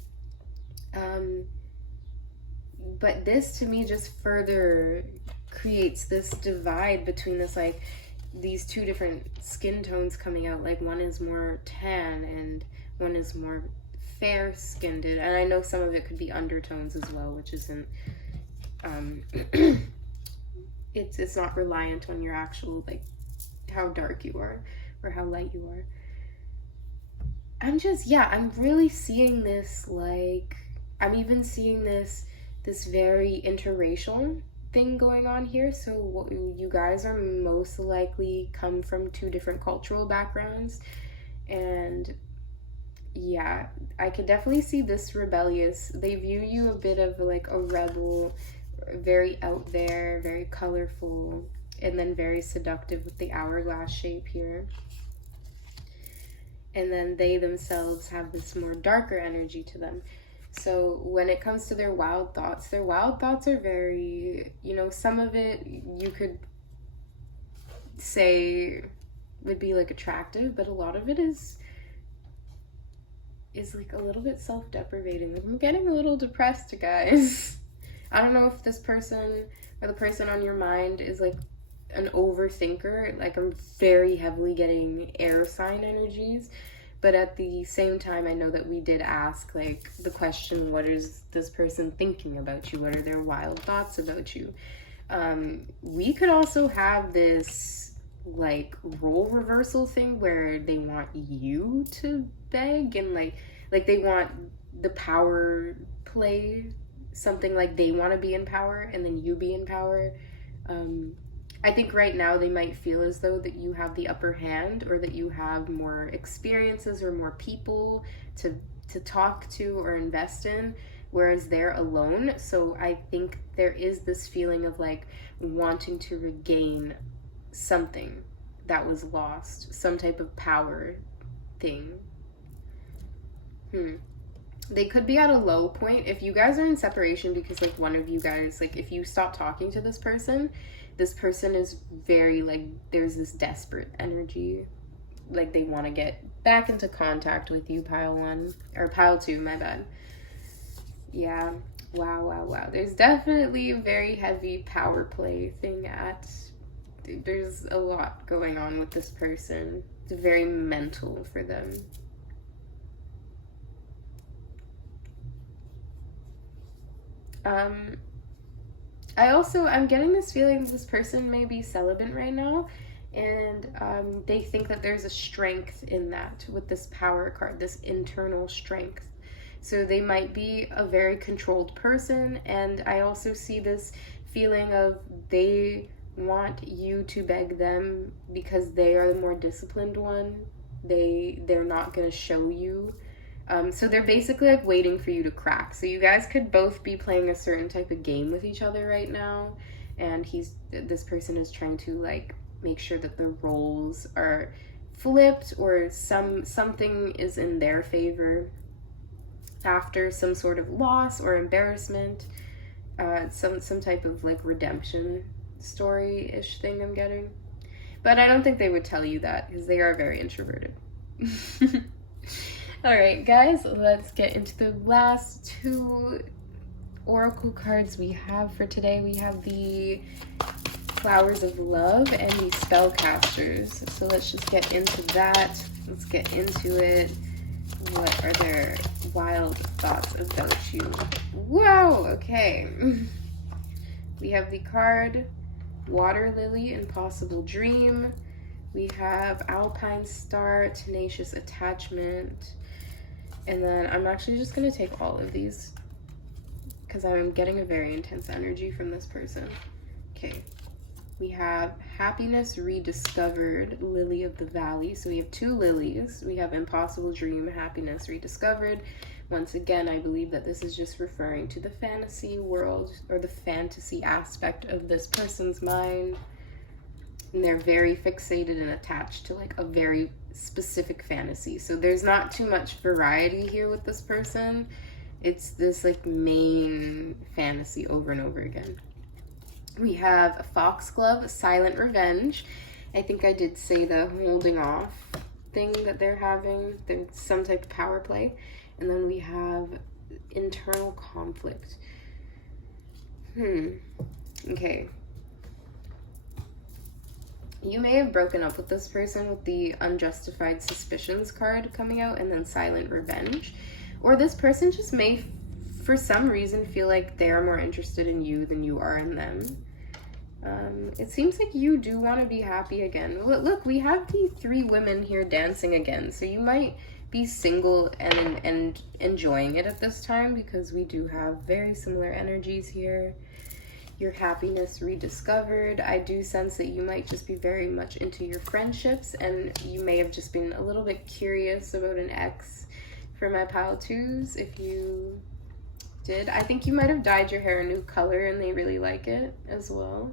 But this to me just further creates this divide between this, like, these 2 different skin tones coming out. Like one is more tan and one is more fair skinned. And I know some of it could be undertones as well, which isn't it's not reliant on your actual, like, how dark you are or how light you are. I'm really seeing this, like, I'm even seeing this very interracial thing going on here. So you guys are most likely come from 2 different cultural backgrounds, and yeah, I could definitely see this rebellious. They view you a bit of like a rebel, very out there, very colorful, and then very seductive with the hourglass shape here. And then they themselves have this more darker energy to them. So when it comes to their wild thoughts are very, you know, some of it you could say would be like attractive, but a lot of it is like a little bit self-deprivating. Like, I'm getting a little depressed, guys. I don't know if this person or the person on your mind is like an overthinker. Like, I'm very heavily getting air sign energies, but at the same time, I know that we did ask like the question, what is this person thinking about you? What are their wild thoughts about you? We could also have this like role reversal thing where they want you to beg, and like they want the power play, something like they want to be in power and then you be in power. I think right now they might feel as though that you have the upper hand, or that you have more experiences or more people to talk to or invest in, whereas they're alone. So I think there is this feeling of like wanting to regain something that was lost, some type of power thing. They could be at a low point if you guys are in separation, because like one of you guys, like if you stop talking to this person is very like, there's this desperate energy, like they want to get back into contact with you, pile 1 or pile 2, my bad. Yeah, wow, there's definitely a very heavy power play thing there's a lot going on with this person. It's very mental for them. I'm getting this feeling this person may be celibate right now, and they think that there's a strength in that with this power card, this internal strength. So they might be a very controlled person, and I also see this feeling of they want you to beg them because they are the more disciplined one. They're not going to show you. So they're basically like waiting for you to crack. So you guys could both be playing a certain type of game with each other right now, and this person is trying to like make sure that the roles are flipped, or something is in their favor after some sort of loss or embarrassment, some type of like redemption story-ish thing I'm getting. But I don't think they would tell you that because they are very introverted. All right, guys, let's get into the last 2 oracle cards we have for today. We have the Flowers of Love and the Spellcasters. So let's just get into that. Let's get into it. What are their wild thoughts about you? Wow, okay. We have the card Water Lily, Impossible Dream. We have Alpine Star, Tenacious Attachment. And then I'm actually just going to take all of these because I'm getting a very intense energy from this person. Okay. We have Happiness Rediscovered, Lily of the Valley. So we have 2 lilies. We have Impossible Dream, Happiness Rediscovered. Once again, I believe that this is just referring to the fantasy world, or the fantasy aspect of this person's mind. And they're very fixated and attached to like a very specific fantasy. So there's not too much variety here with this person. It's this like main fantasy over and over again. We have a Foxglove, Silent Revenge. I think I did say the holding off thing that they're having. There's some type of power play. And then we have Internal Conflict. Okay. You may have broken up with this person with the Unjustified Suspicions card coming out, and then Silent Revenge. Or this person just may, for some reason, feel like they are more interested in you than you are in them. It seems like you do want to be happy again. Look, we have the 3 women here dancing again, so you might be single and enjoying it at this time, because we do have very similar energies here. Your Happiness Rediscovered. I do sense that you might just be very much into your friendships, and you may have just been a little bit curious about an ex for my pile 2s. If you did, I think you might have dyed your hair a new color and they really like it as well.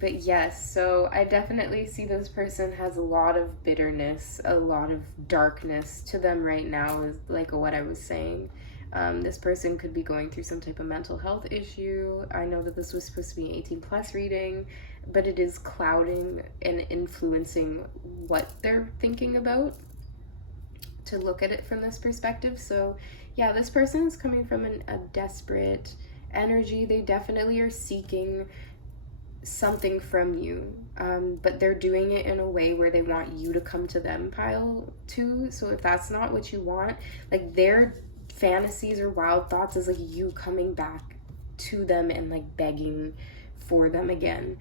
But yes, so I definitely see this person has a lot of bitterness, a lot of darkness to them right now, is like what I was saying. This person could be going through some type of mental health issue. I know that this was supposed to be an 18+ reading, but it is clouding and influencing what they're thinking about to look at it from this perspective. So yeah, this person is coming from a desperate energy. They definitely are seeking something from you, but they're doing it in a way where they want you to come to them, pile 2. So if that's not what you want, like their fantasies or wild thoughts is like you coming back to them and like begging for them again.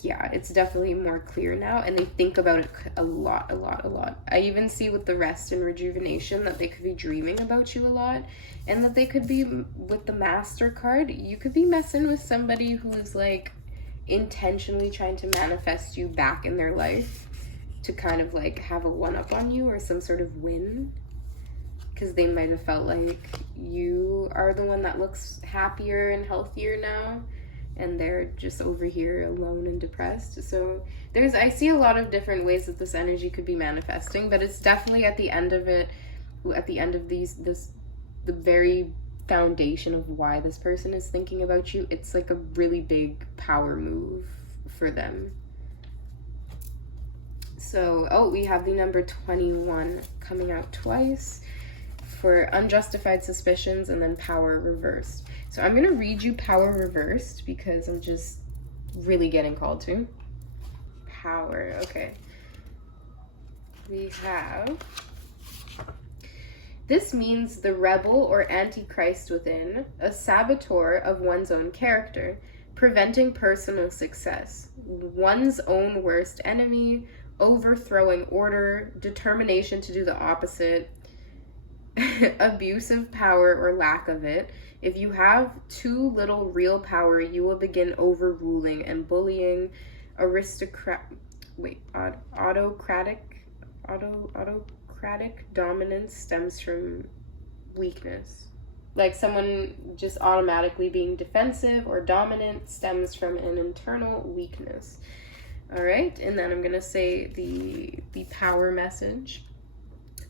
yeah, it's definitely more clear now, and they think about it a lot, a lot, a lot. I even see with the rest and rejuvenation that they could be dreaming about you a lot, and that they could be, with the Master card, you could be messing with somebody who is like intentionally trying to manifest you back in their life to kind of like have a one-up on you or some sort of win, because they might have felt like you are the one that looks happier and healthier now, and they're just over here alone and depressed. So I see a lot of different ways that this energy could be manifesting, but it's definitely at the end of it, at the end of the very foundation of why this person is thinking about you, it's like a really big power move for them. So, oh, we have the number 21 coming out twice for unjustified suspicions, and then power reversed. So I'm going to read you power reversed because I'm just really getting called to. Power, okay. We have, this means the rebel or antichrist within, a saboteur of one's own character, preventing personal success, one's own worst enemy, overthrowing order, determination to do the opposite, abuse of power or lack of it. If you have too little real power, you will begin overruling and bullying. Autocratic dominance stems from weakness. Like someone just automatically being defensive or dominant stems from an internal weakness. All right, and then I'm going to say the power message.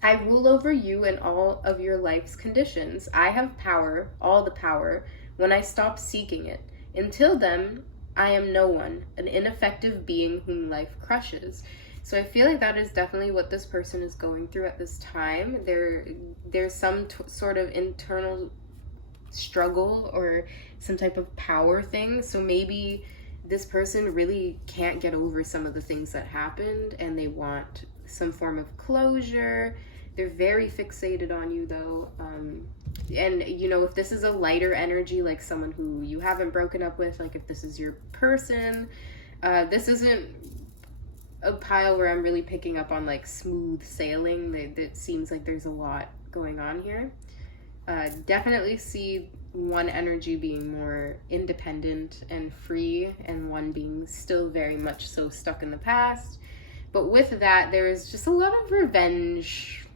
I rule over you and all of your life's conditions. I have power, all the power, when I stop seeking it. Until then, I am no one, an ineffective being whom life crushes. So I feel like that is definitely what this person is going through at this time. There's some sort of internal struggle or some type of power thing. So maybe this person really can't get over some of the things that happened, and they want some form of closure. They're very fixated on you though. And you know, if this is a lighter energy, like someone who you haven't broken up with, like if this is your person, this isn't a pile where I'm really picking up on like smooth sailing. It seems like there's a lot going on here. Definitely see one energy being more independent and free, and one being still very much so stuck in the past. But with that, there is just a lot of revenge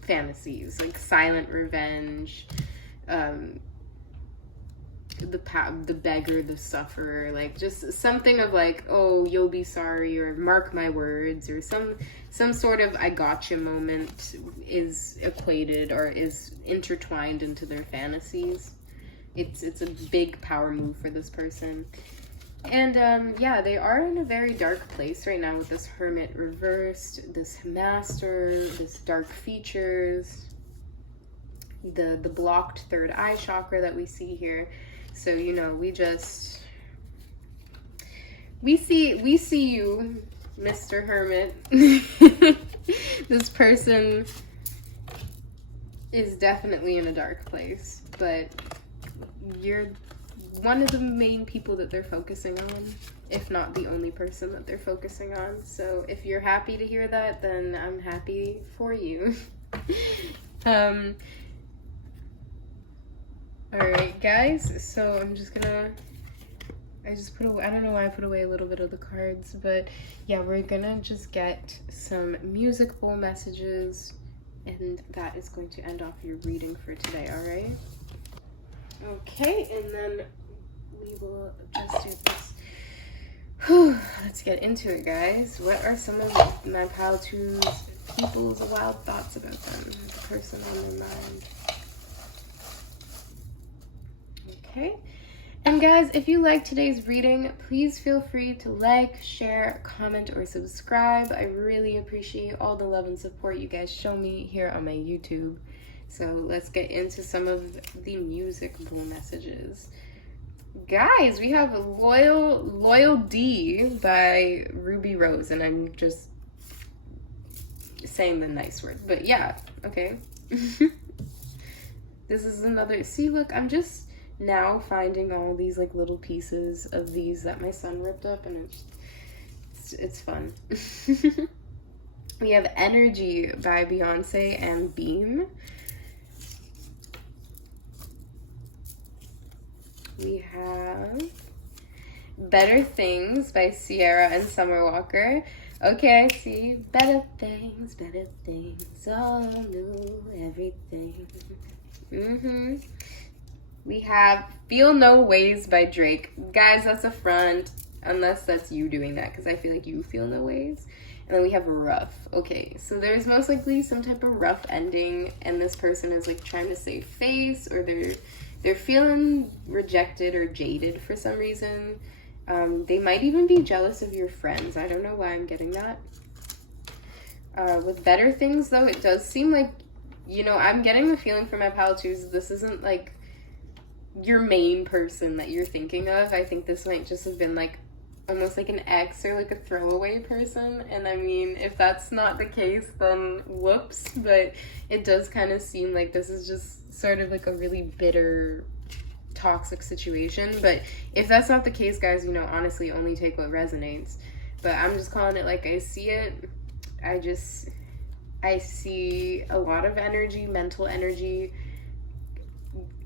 fantasies, like silent revenge, the beggar, the sufferer, like just something of like, oh, you'll be sorry, or mark my words, or some sort of I gotcha moment is equated or is intertwined into their fantasies. It's a big power move for this person. And yeah, they are in a very dark place right now with this Hermit reversed, this Master, this dark features, the blocked third eye chakra that we see here. So, you know, we see you, Mr. Hermit. This person is definitely in a dark place, but you're one of the main people that they're focusing on, if not the only person that they're focusing on. So if you're happy to hear that, then I'm happy for you. All right, guys, so I'm just gonna, I don't know why I put away a little bit of the cards, but yeah, we're gonna just get some music bowl messages, and that is going to end off your reading for today, all right? Okay, and then we will just do this. Whew, let's get into it, guys. What are some of my pile two's people's wild thoughts about them, the person on their mind? Okay, and guys, if you like today's reading, please feel free to like, share, comment, or subscribe. I really appreciate all the love and support you guys show me here on my YouTube. So let's get into some of the music bowl messages. Guys, we have Loyal D by Ruby Rose, and I'm just saying the nice word, but yeah, okay. This is another, see, look, I'm just now finding all these like little pieces of these that my son ripped up, and it's fun. We have Energy by Beyonce and Beam. We have Better Things by Sierra and Summer Walker. Okay, I see. Better things, all new, everything. We have Feel No Ways by Drake. Guys, that's a front, unless that's you doing that, because I feel like you feel no ways. And then we have Rough. Okay, so there's most likely some type of rough ending, and this person is like trying to save face, or they're feeling rejected or jaded for some reason. They might even be jealous of your friends. I don't know why I'm getting that. With Better Things, though, it does seem like, you know, I'm getting the feeling from my pile too, this isn't like your main person that you're thinking of. I think this might just have been like almost like an ex or like a throwaway person. And I mean, if that's not the case, then whoops. But it does kind of seem like this is just sort of like a really bitter, toxic situation. But if that's not the case, guys, you know, honestly, only take what resonates. But I'm just calling it like I see it. I see a lot of energy, mental energy,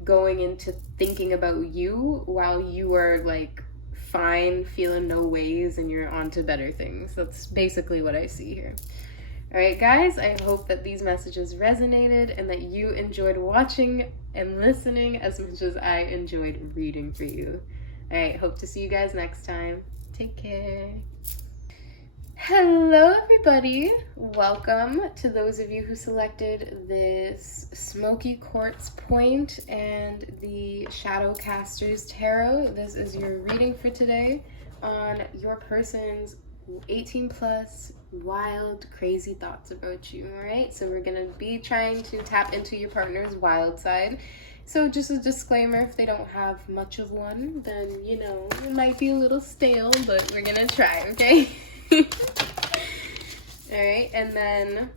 going into thinking about you while you are like fine, feeling no ways, and you're on to better things. That's basically what I see here. All right, guys, I hope that these messages resonated and that you enjoyed watching and listening as much as I enjoyed reading for you. All right, hope to see you guys next time. Take care. Hello, everybody. Welcome to those of you who selected this Smoky Quartz Point and the Shadowcasters Tarot. This is your reading for today on your person's 18 plus wild, crazy thoughts about you. All right, so we're gonna be trying to tap into your partner's wild side. So just a disclaimer, if they don't have much of one, then, you know, it might be a little stale, but we're gonna try, okay? Alright, and then,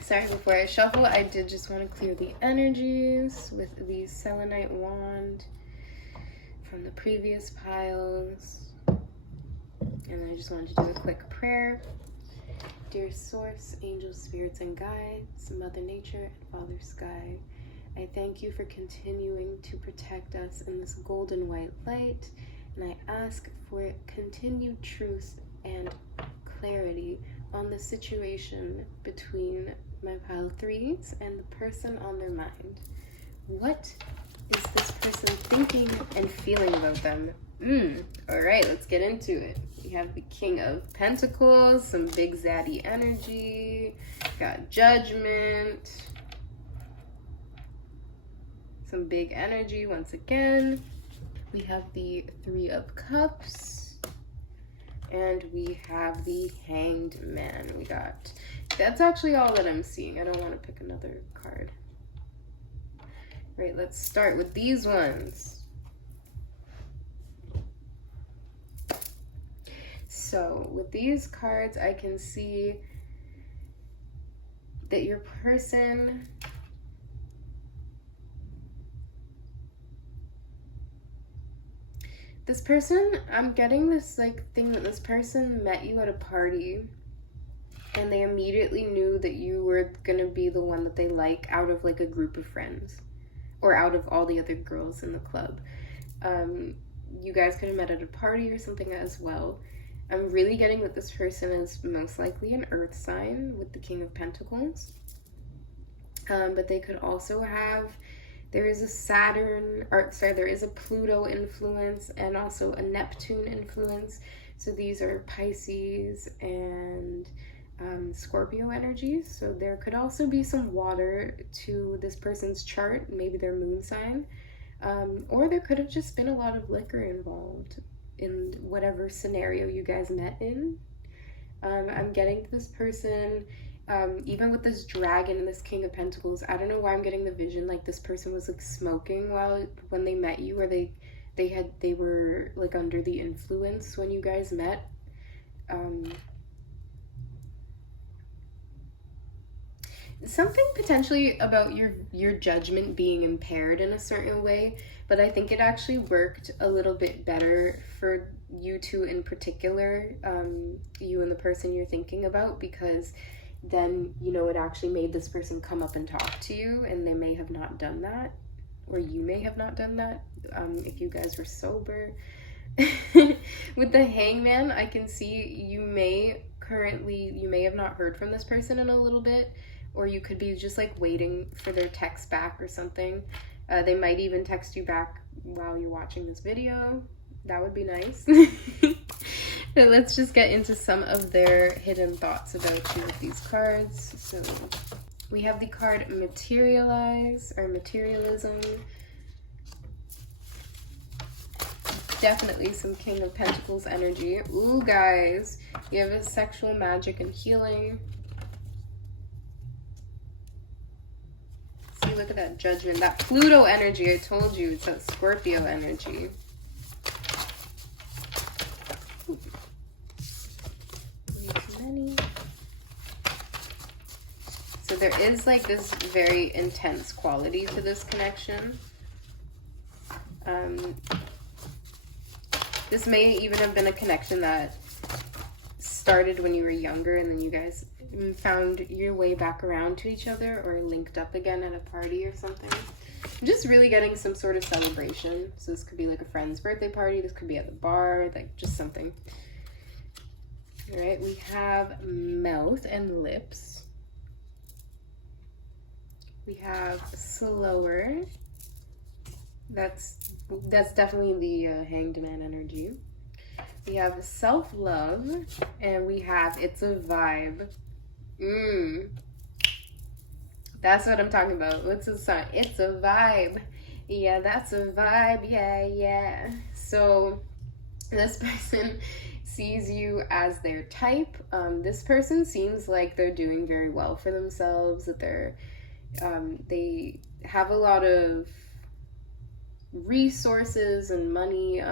sorry, before I shuffle, I did just want to clear the energies with the selenite wand from the previous piles. And I just wanted to do a quick prayer. Dear Source, angels, spirits, and guides, Mother Nature, and Father Sky, I thank you for continuing to protect us in this golden white light, and I ask for continued truth and clarity on the situation between my pile threes and the person on their mind. What is this person thinking and feeling about them? All right, let's get into it. We have the King of Pentacles, some big zaddy energy, got Judgment, some big energy once again. We have the Three of Cups, and we have the Hanged Man. That's actually all that I'm seeing. I don't want to pick another card. All right, let's start with these ones. So with these cards, I can see that your person I'm getting this like thing that this person met you at a party and they immediately knew that you were gonna be the one that they like out of like a group of friends or out of all the other girls in the club. You guys could have met at a party or something as well. I'm really getting that this person is most likely an earth sign with the King of Pentacles. But they could also have, there is a Pluto influence and also a Neptune influence. So these are Pisces and Scorpio energies. So there could also be some water to this person's chart, maybe their moon sign. Or there could have just been a lot of liquor involved in whatever scenario you guys met in. I'm getting this person, even with this dragon and this King of Pentacles, I don't know why I'm getting the vision like this person was like smoking when they met you, or they were like under the influence when you guys met. Something potentially about your judgment being impaired in a certain way, but I think it actually worked a little bit better for you two in particular, you and the person you're thinking about, because then, you know, it actually made this person come up and talk to you, and they may have not done that, or you may have not done that, if you guys were sober. With the Hangman, I can see you may have not heard from this person in a little bit, or you could be just like waiting for their text back or something. They might even text you back while you're watching this video. That would be nice. But let's just get into some of their hidden thoughts about you with these cards. So we have the card Materialize, or Materialism. Definitely some King of Pentacles energy. Ooh, guys, you have a sexual magic and healing. See, look at that Judgment. That Pluto energy, I told you, it's that Scorpio energy. So there is like this very intense quality to this connection. This may even have been a connection that started when you were younger, and then you guys found your way back around to each other, or linked up again at a party or something. I'm just really getting some sort of celebration. So this could be like a friend's birthday party. This could be at the bar, like just something. All right, we have Mouth and Lips. We have Slower. That's definitely the Hanged Man energy. We have Self-Love, and we have It's a Vibe. That's what I'm talking about. What's the song? It's a vibe. Yeah, that's a vibe. Yeah. So this person sees you as their type. This person seems like they're doing very well for themselves, that they have a lot of resources and money.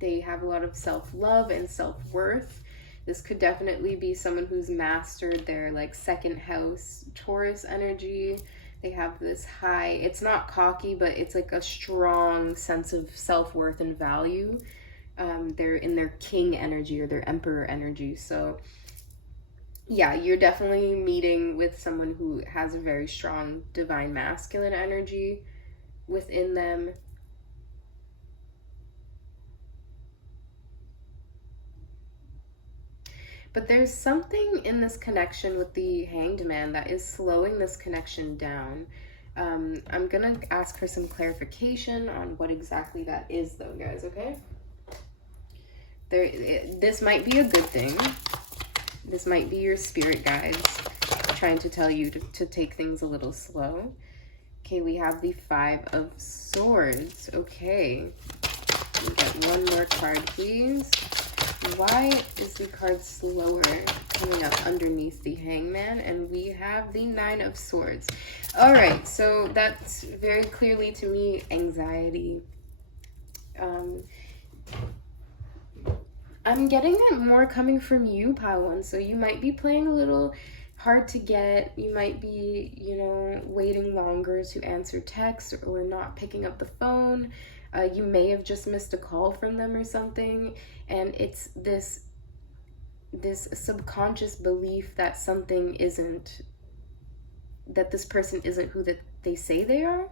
They have a lot of self-love and self-worth. This could definitely be someone who's mastered their like second house Taurus energy. They have this high, it's not cocky, but it's like a strong sense of self-worth and value. They're in their king energy or their emperor energy. So yeah, you're definitely meeting with someone who has a very strong divine masculine energy within them. But there's something in this connection with the Hanged Man that is slowing this connection down. I'm gonna ask for some clarification on what exactly that is though, guys, okay? This might be a good thing. This might be your spirit guides trying to tell you to take things a little slow. Okay, we have the Five of Swords. Okay, we get one more card, please. Why is the card Slower coming up underneath the Hangman? And we have the Nine of Swords. All right, so that's very clearly to me anxiety. I'm getting that more coming from you, Pile 1. So you might be playing a little hard to get. You might be, you know, waiting longer to answer text or not picking up the phone. You may have just missed a call from them or something, and it's this subconscious belief that something isn't, that this person isn't who that they say they are,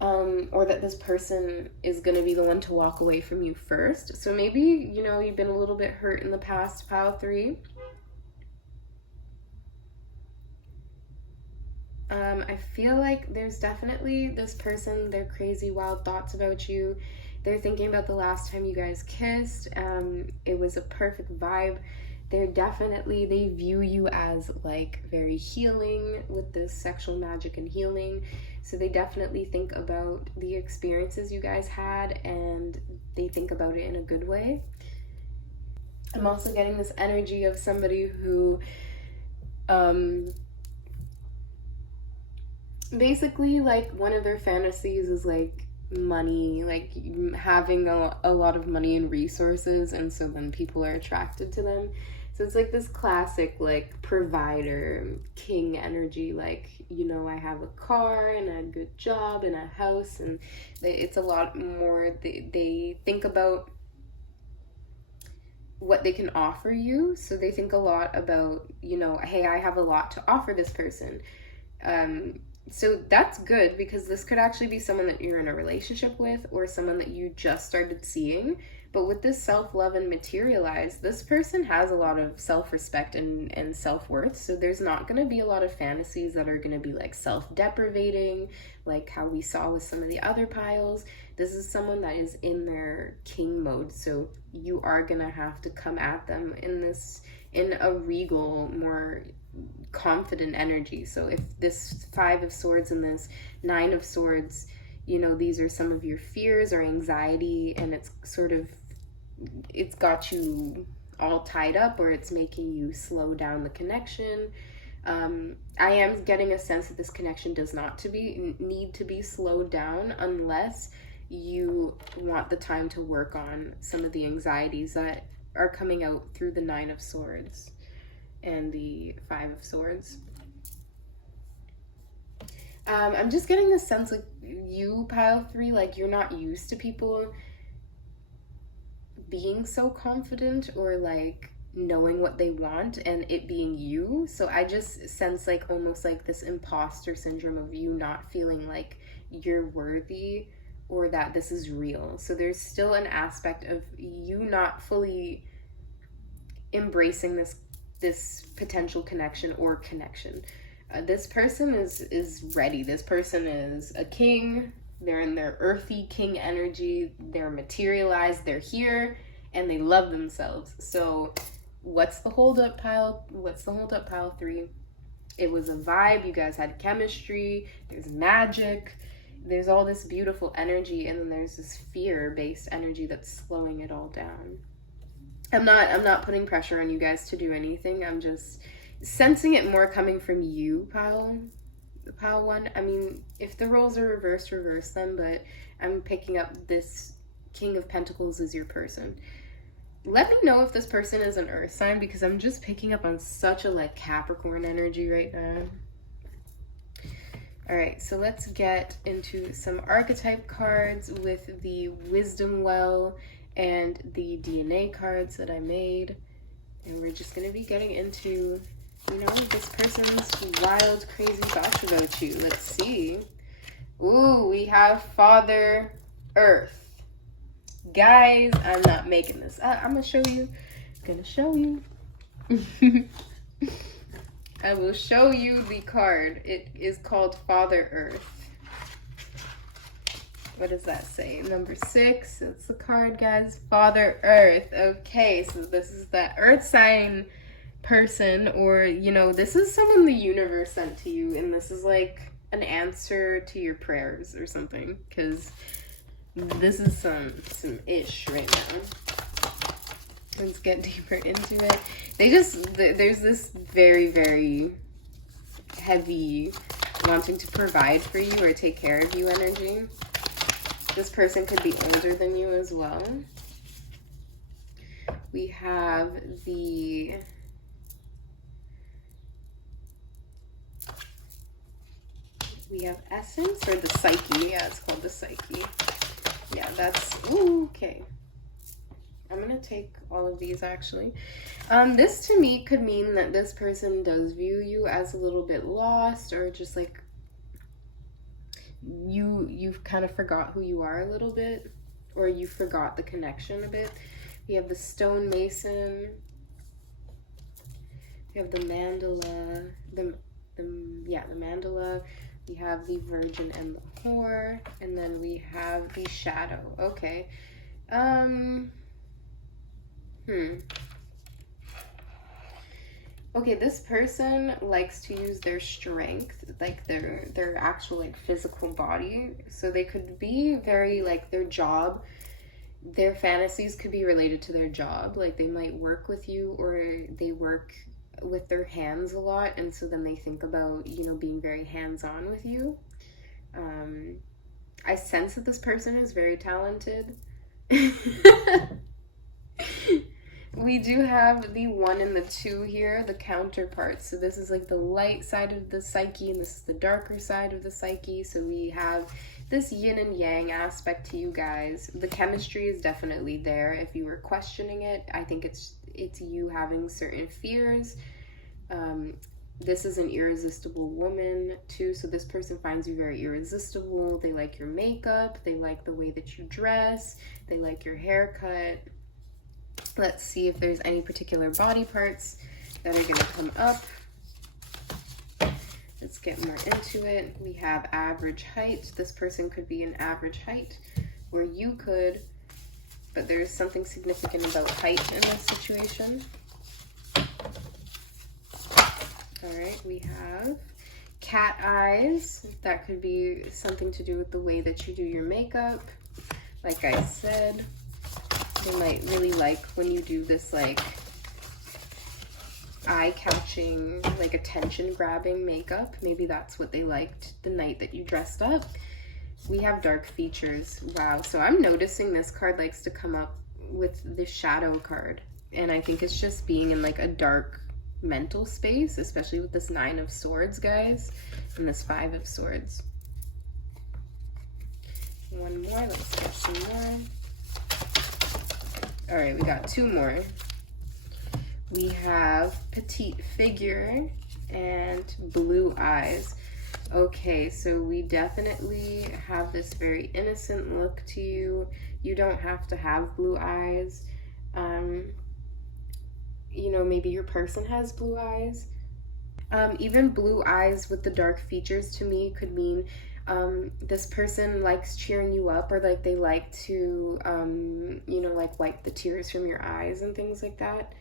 or that this person is going to be the one to walk away from you first. So maybe, you know, you've been a little bit hurt in the past, Pile 3. I feel like there's definitely this person, their crazy, wild thoughts about you. They're thinking about the last time you guys kissed. It was a perfect vibe. They view you as like very healing with this sexual magic and healing. So they definitely think about the experiences you guys had, and they think about it in a good way. I'm also getting this energy of somebody who, basically, like, one of their fantasies is like money, like having a lot of money and resources, and so then people are attracted to them. So it's like this classic like provider king energy, like, you know, I have a car and a good job and a house, and it's a lot more, they think about what they can offer you. So they think a lot about, you know, hey, I have a lot to offer this person. So that's good, because this could actually be someone that you're in a relationship with, or someone that you just started seeing. But with this self-love and materialize, this person has a lot of self-respect and self-worth. So there's not going to be a lot of fantasies that are going to be like self-deprivating, like how we saw with some of the other piles. This is someone that is in their king mode. So you are going to have to come at them in a regal, more confident energy. So if this 5 of Swords and this 9 of Swords, you know, these are some of your fears or anxiety, and it's got you all tied up, or it's making you slow down the connection. I am getting a sense that this connection does not need to be slowed down, unless you want the time to work on some of the anxieties that are coming out through the 9 of Swords and the 5 of Swords. I'm just getting this sense, like, you, pile 3, like, you're not used to people being so confident, or like knowing what they want and it being you. So I just sense like almost like this imposter syndrome of you not feeling like you're worthy, or that this is real. So there's still an aspect of you not fully embracing this potential connection or connection. This person is ready. This person is a king. They're in their earthy king energy. They're materialized. They're here, and they love themselves. So what's the holdup, pile? What's the holdup, pile 3? It was a vibe. You guys had chemistry. There's magic. There's all this beautiful energy, and then there's this fear-based energy that's slowing it all down. I'm not putting pressure on you guys to do anything. I'm just sensing it more coming from you, pile 1. I mean, if the roles are reversed, reverse them, but I'm picking up this King of Pentacles is your person. Let me know if this person is an earth sign, because I'm just picking up on such a like Capricorn energy right now. All right, so let's get into some archetype cards with the Wisdom Well and the DNA cards that I made. And we're just going to be getting into, you know, this person's wild, crazy Bashivochu. Let's see. Ooh, we have Father Earth. Guys, I'm not making this up. I'm going to show you. I will show you the card. It is called Father Earth. What does that say? Number 6. That's the card, guys. Father Earth. Okay, so this is that earth sign person, or, you know, this is someone the universe sent to you, and this is like an answer to your prayers or something, because this is some ish right now. Let's get deeper into it. There's this very, very heavy wanting to provide for you or take care of you energy. This person could be older than you as well. We have the essence, or the psyche. Yeah, it's called the psyche. Yeah, that's, ooh, okay. I'm gonna take all of these actually. This to me could mean that this person does view you as a little bit lost, or just like you've kind of forgot who you are a little bit, or you forgot the connection a bit. We have the stonemason. We have the mandala. The mandala. We have the virgin and the whore, and then we have the shadow. Okay. Okay, this person likes to use their strength, like their actual like physical body. So they could be very like their job. Their fantasies could be related to their job. Like they might work with you, or they work with their hands a lot, and so then they think about, you know, being very hands-on with you. I sense that this person is very talented. We do have the 1 and the 2 here, the counterparts. So this is like the light side of the psyche, and this is the darker side of the psyche. So we have this yin and yang aspect to you guys. The chemistry is definitely there. If you were questioning it, I think it's you having certain fears. This is an irresistible woman too, so this person finds you very irresistible. They like your makeup, they like the way that you dress, they like your haircut. Let's see if there's any particular body parts that are going to come up. Let's get more into it. We have average height. This person could be an average height, or you could, but there's something significant about height in this situation. All right, we have cat eyes. That could be something to do with the way that you do your makeup. Like I said, they might really like when you do this like eye-catching, like attention-grabbing makeup. Maybe that's what they liked the night that you dressed up. We have dark features. Wow, so I'm noticing this card likes to come up with the shadow card. And I think it's just being in like a dark mental space, especially with this 9 of Swords, guys, and this 5 of Swords. One more, let's get some more. All right, we got 2 more. We have petite figure and blue eyes. Okay, so we definitely have this very innocent look to you. You don't have to have blue eyes. You know, maybe your person has blue eyes. Even blue eyes with the dark features to me could mean this person likes cheering you up, or like they like to, you know, like wipe the tears from your eyes and things like that.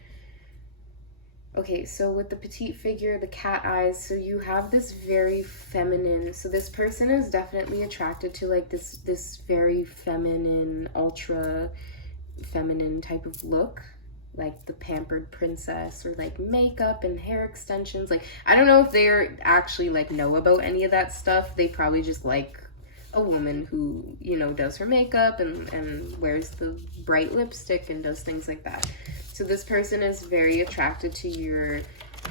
Okay, so with the petite figure, the cat eyes, so you have this very feminine, so this person is definitely attracted to like this very feminine, ultra feminine type of look, like the pampered princess, or like makeup and hair extensions. Like, I don't know if they're actually like know about any of that stuff. They probably just like a woman who, you know, does her makeup and wears the bright lipstick and does things like that. So this person is very attracted to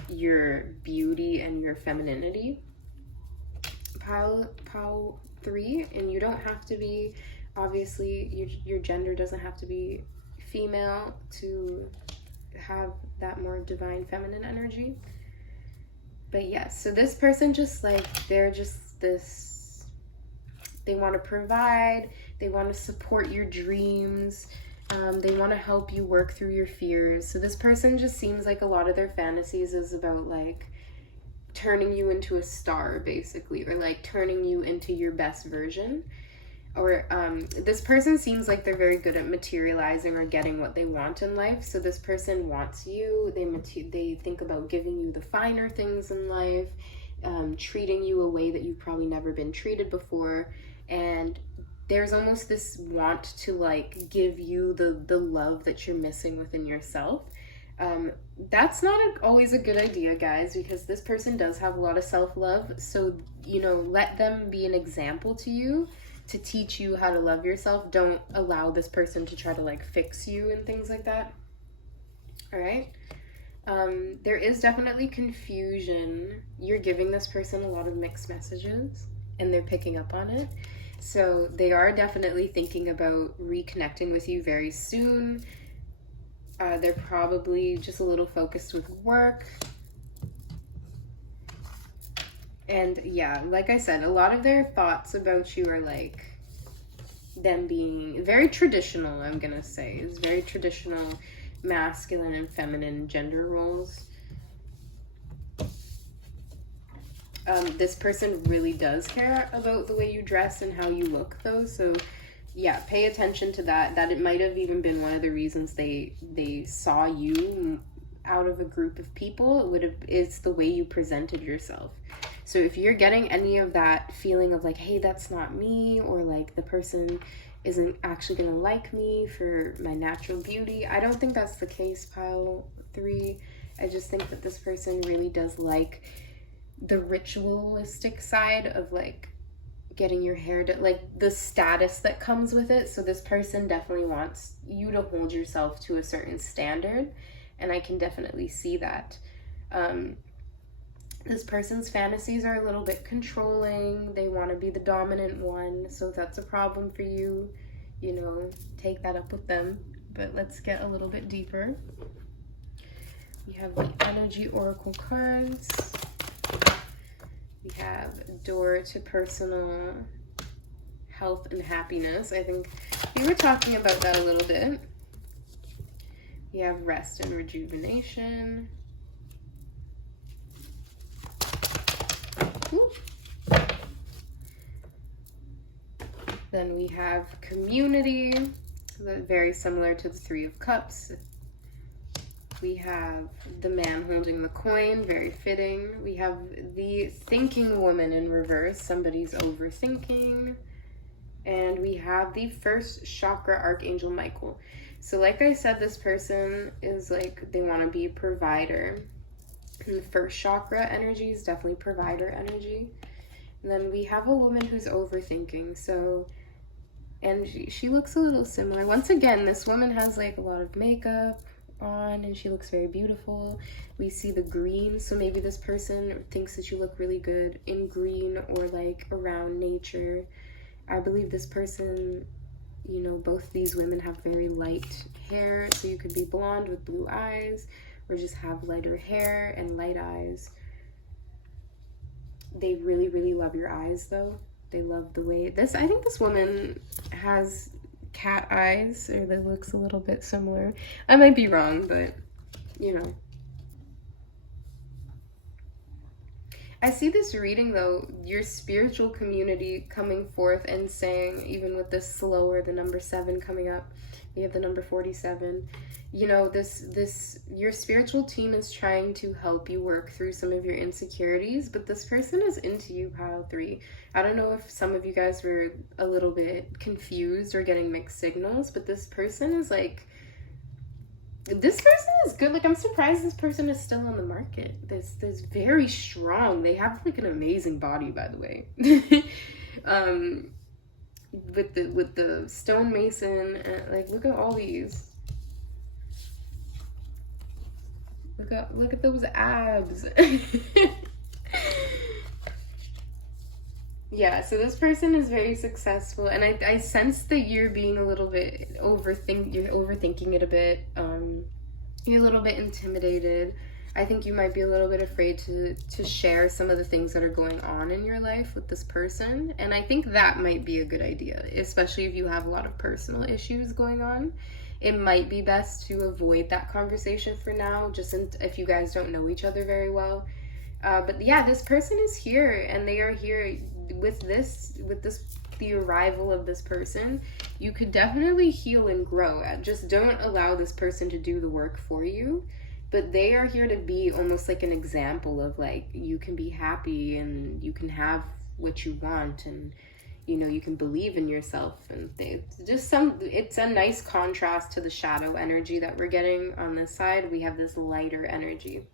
your beauty and your femininity. Pile 3, and you don't have to be, obviously, your gender doesn't have to be female to have that more divine feminine energy. But yes, so this person just like, they're just this, they want to provide, they want to support your dreams, they want to help you work through your fears. So this person just seems like a lot of their fantasies is about like turning you into a star, basically, or like turning you into your best version. Or this person seems like they're very good at materializing or getting what they want in life. So this person wants you, they think about giving you the finer things in life, treating you a way that you've probably never been treated before, and there's almost this want to like give you the love that you're missing within yourself. That's not always a good idea, guys, because this person does have a lot of self-love. So, you know, let them be an example to you, to teach you how to love yourself. Don't allow this person to try to like fix you and things like that. All right. There is definitely confusion. You're giving this person a lot of mixed messages and they're picking up on it. So they are definitely thinking about reconnecting with you very soon. They're probably just a little focused with work. And yeah, like I said, a lot of their thoughts about you are like them being very traditional, I'm gonna say. It's very traditional masculine and feminine gender roles. This person really does care about the way you dress and how you look, though. So yeah, pay attention to that. That it might have even been one of the reasons they saw you out of a group of people. It's the way you presented yourself. So if you're getting any of that feeling of like, hey, that's not me, or like the person isn't actually gonna like me for my natural beauty, I don't think that's the case, pile 3. I just think that this person really does like the ritualistic side of like getting your hair done, like the status that comes with it. So this person definitely wants you to hold yourself to a certain standard, and I can definitely see that. This person's fantasies are a little bit controlling. They want to be the dominant one. So if that's a problem for you, you know, take that up with them. But let's get a little bit deeper. We have the energy oracle cards. We have door to personal health and happiness. I think we were talking about that a little bit. We have rest and rejuvenation. Ooh. Then we have community, very similar to the Three of Cups. We have the man holding the coin, very fitting. We have the thinking woman in reverse, somebody's overthinking. And we have the first chakra, Archangel Michael. So like I said, this person is like, they want to be a provider. And the first chakra energy is definitely provider energy. And then we have a woman who's overthinking. So, and she looks a little similar. Once again, this woman has like a lot of makeup on and she looks very beautiful. We see the green, so maybe this person thinks that you look really good in green or like around nature. I believe this person, you know, both these women have very light hair, so you could be blonde with blue eyes or just have lighter hair and light eyes. They really, really love your eyes though. They love the way this, I think this woman has cat eyes, or that looks a little bit similar. I might be wrong, but you know. I see this reading though, your spiritual community coming forth and saying, even with this slower, the number 7 coming up, we have the number 47. You know, this your spiritual team is trying to help you work through some of your insecurities, but this person is into you, pile 3. I don't know if some of you guys were a little bit confused or getting mixed signals, but this person is like, this person is good. Like, I'm surprised this person is still on the market. This very strong. They have like an amazing body, by the way. With the stonemason, like look at all these. Look at those abs. Yeah, so this person is very successful, and I sense that you're being a little bit you're overthinking it a bit. You're a little bit intimidated. I think you might be a little bit afraid to share some of the things that are going on in your life with this person, and I think that might be a good idea, especially if you have a lot of personal issues going on. It might be best to avoid that conversation for now, just if you guys don't know each other very well. But yeah, this person is here, and they are here with the arrival of this person. You could definitely heal and grow. Just don't allow this person to do the work for you. But they are here to be almost like an example of like, you can be happy and you can have what you want, and you know, you can believe in yourself. And it's a nice contrast to the shadow energy that we're getting on this side. We have this lighter energy.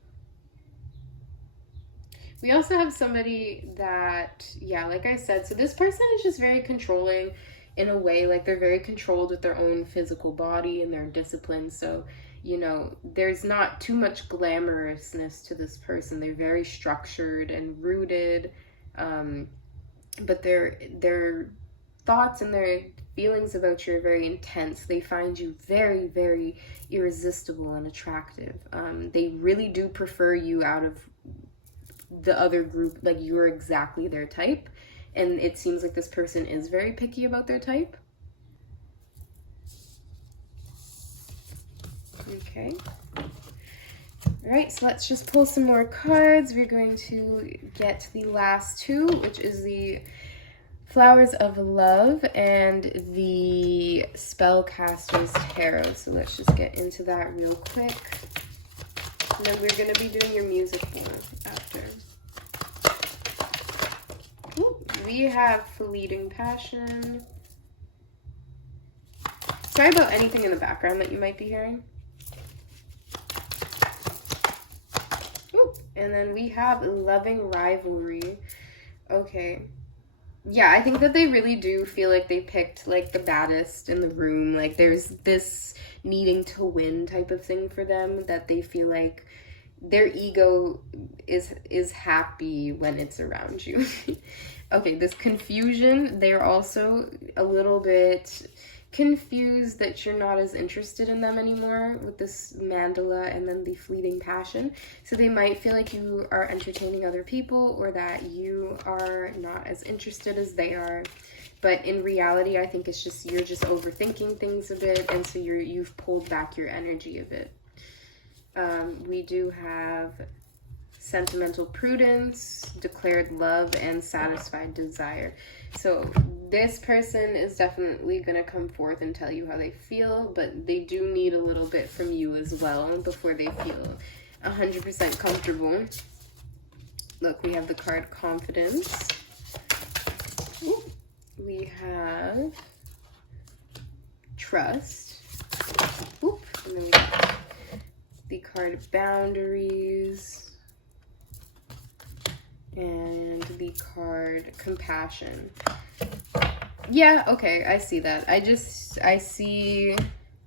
We also have somebody that, yeah, like I said, so this person is just very controlling in a way, like they're very controlled with their own physical body and their discipline. So, you know, there's not too much glamorousness to this person. They're very structured and rooted, but their thoughts and their feelings about you are very intense. They find you very, very irresistible and attractive. They really do prefer you out of the other group, like you're exactly their type, and it seems like this person is very picky about their type. Okay. All right, so let's just pull some more cards. We're going to get to the last 2, which is the Flowers of Love and the Spellcaster's Tarot. So let's just get into that real quick. And then we're going to be doing your music bowl after. Ooh, we have Fleeting Passion. Sorry about anything in the background that you might be hearing. Ooh, and then we have Loving Rivalry. Okay. Yeah, I think that they really do feel like they picked like the baddest in the room. Like there's this needing to win type of thing for them, that they feel like their ego is happy when it's around you. Okay, this confusion, they're also a little bit confused that you're not as interested in them anymore with this mandala and then the fleeting passion. So they might feel like you are entertaining other people, or that you are not as interested as they are. But in reality, I think it's just you're just overthinking things a bit, and so you've pulled back your energy a bit. We do have sentimental prudence, declared love, and satisfied desire. So this person is definitely going to come forth and tell you how they feel, but they do need a little bit from you as well before they feel 100% comfortable. Look, we have the card confidence. Ooh. We have trust. Oop. And then we have the card boundaries, and the card compassion. Yeah, okay, I see that. I see